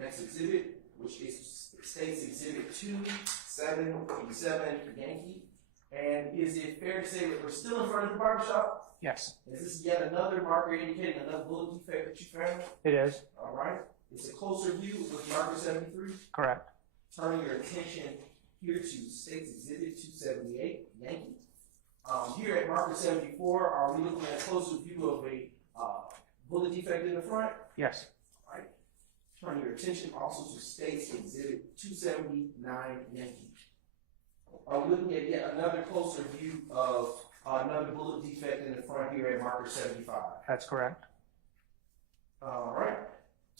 Next exhibit, which is State's Exhibit 277 Yankee, and is it fair to say that we're still in front of the barbershop? Yes. Is this yet another marker indicating another bullet defect that you found? It is. All right. It's a closer view with marker 73. Correct. Turning your attention here to State's Exhibit 278 Yankee. Here at marker 74, are we looking at a closer view of a bullet defect in the front? Yes. All right. Turning your attention also to State's Exhibit 279 Yankee. Are we looking at yet another closer view of another bullet defect in the front here at marker 75? That's correct. All right.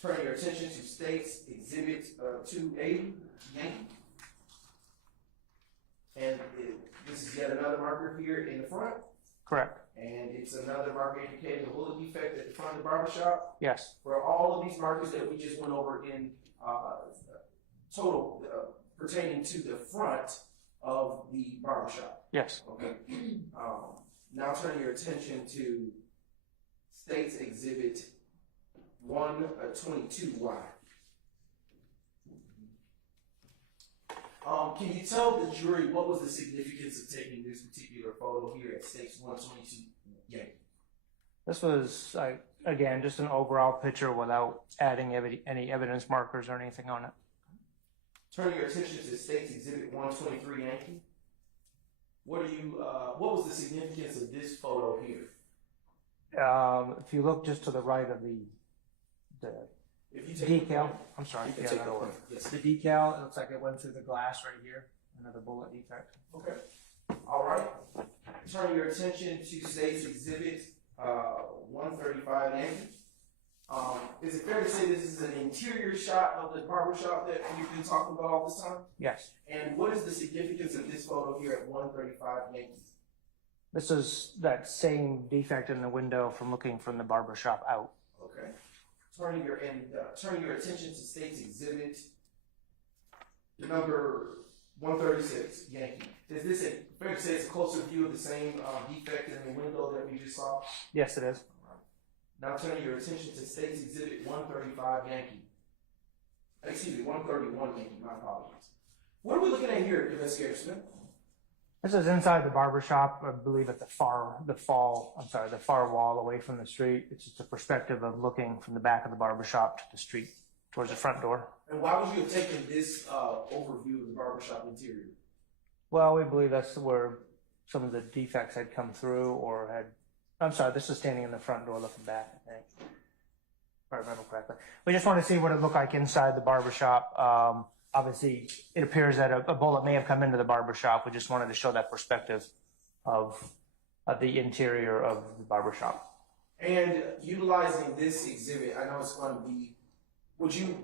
Turning your attention to State's Exhibit 280 Yankee. And this is yet another marker here in the front. Correct. And it's another marker indicating a bullet defect at the front of the barbershop. Yes. For all of these markers that we just went over in total pertaining to the front of the barbershop. Yes. Okay. Now turning your attention to State's Exhibit 122Y. Can you tell the jury what was the significance of taking this particular photo here at State's 122 Yankee? This was, again, just an overall picture without adding any evidence markers or anything on it. Turning your attention to State's Exhibit 123 Yankee. What was the significance of this photo here? If you look just to the right of the If you take decal, I'm sorry, You can yeah, take that'll the work. point. Yes. The decal, it looks like it went through the glass right here. Another bullet defect. Okay. All right. Turning your attention to State's Exhibit 135 Yankee. Is it fair to say this is an interior shot of the barbershop that we've been talking about all this time? Yes. And what is the significance of this photo here at 135 Yankee? This is that same defect in the window from looking from the barber shop out. Okay. Turning your attention to State's Exhibit number 136, Yankee. Is this fair to say it's a closer view of the same defect in the window that we just saw? Yes, it is. Now turning your attention to State's Exhibit 135, Yankee. Excuse me, 131, Yankee, my apologies. What are we looking at here, Investigator Smith? This is inside the barber shop, I believe at the far wall away from the street. It's just a perspective of looking from the back of the barber shop to the street, towards the front door. And why would you have taken this overview of the barbershop interior? Well, we believe that's where some of the defects had come through this is standing in the front door looking back, I think. If I remember correctly. We just wanted to see what it looked like inside the barber shop. Obviously, it appears that a bullet may have come into the barber shop. We just wanted to show that perspective of the interior of the barber shop. And utilizing this exhibit, I know it's going to be, would you,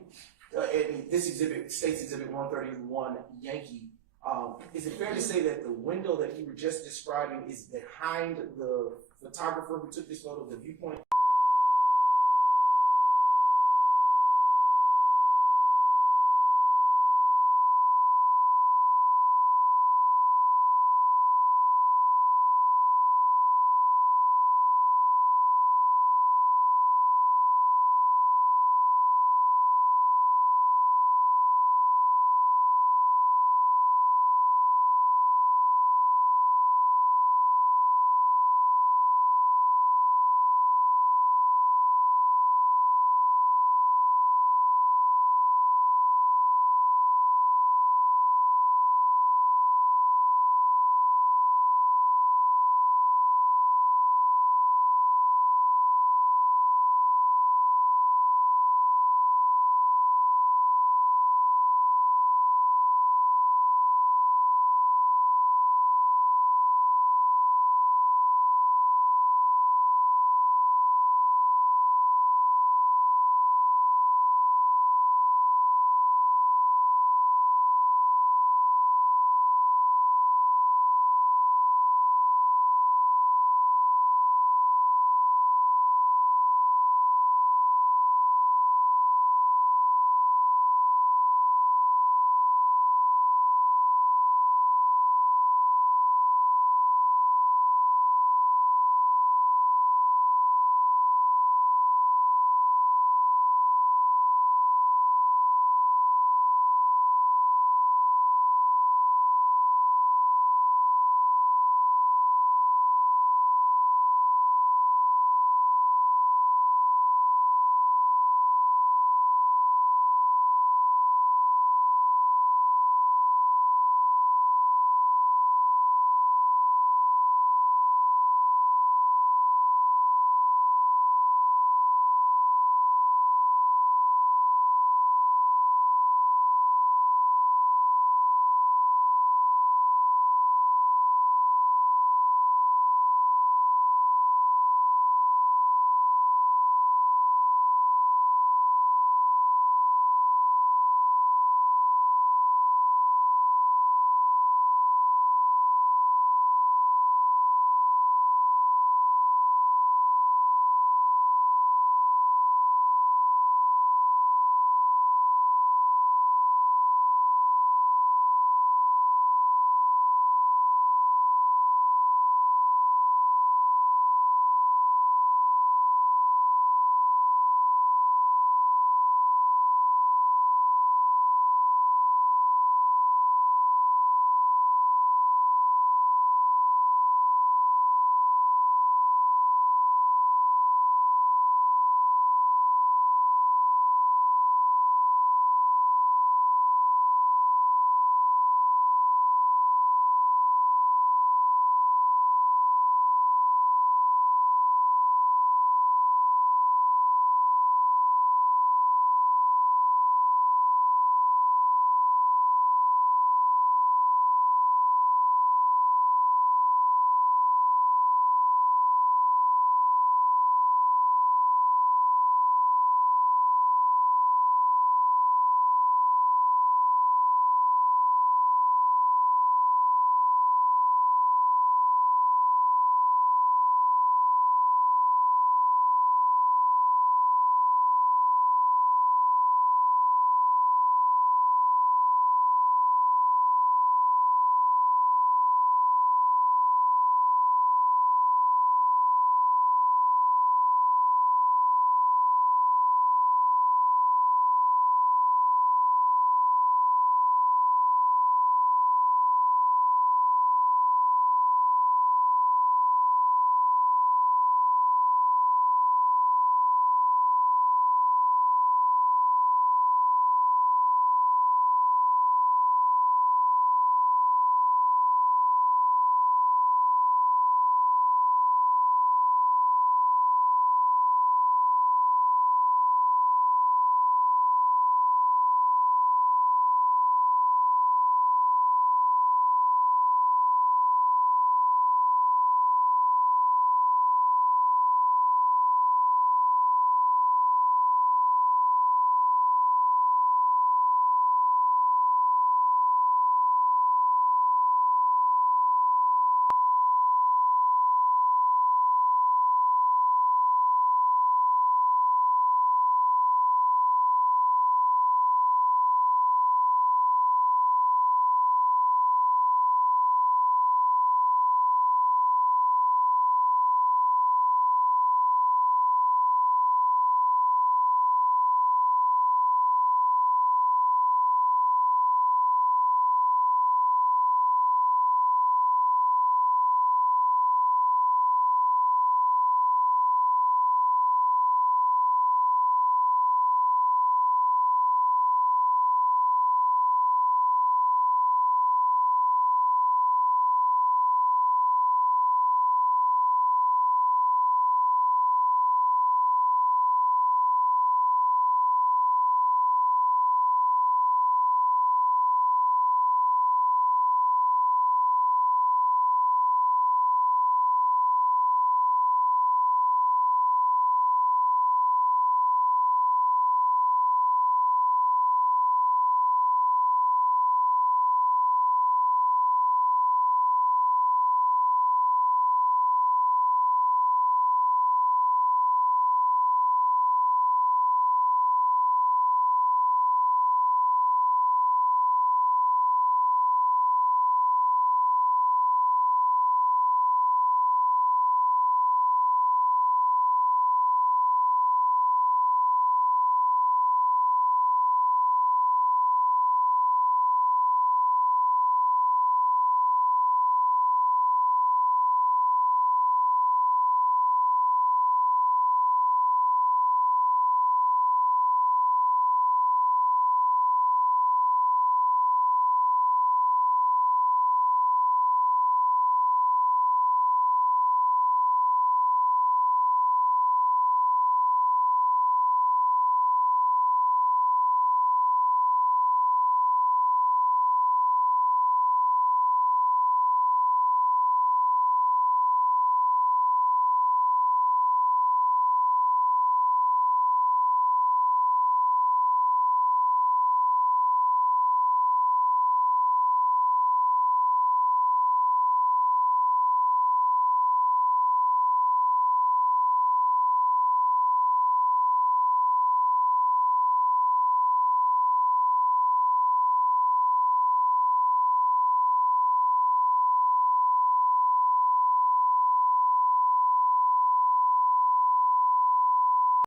this exhibit, State's Exhibit 131, Yankee, is it fair to say that the window that you were just describing is behind the photographer who took this photo, the viewpoint?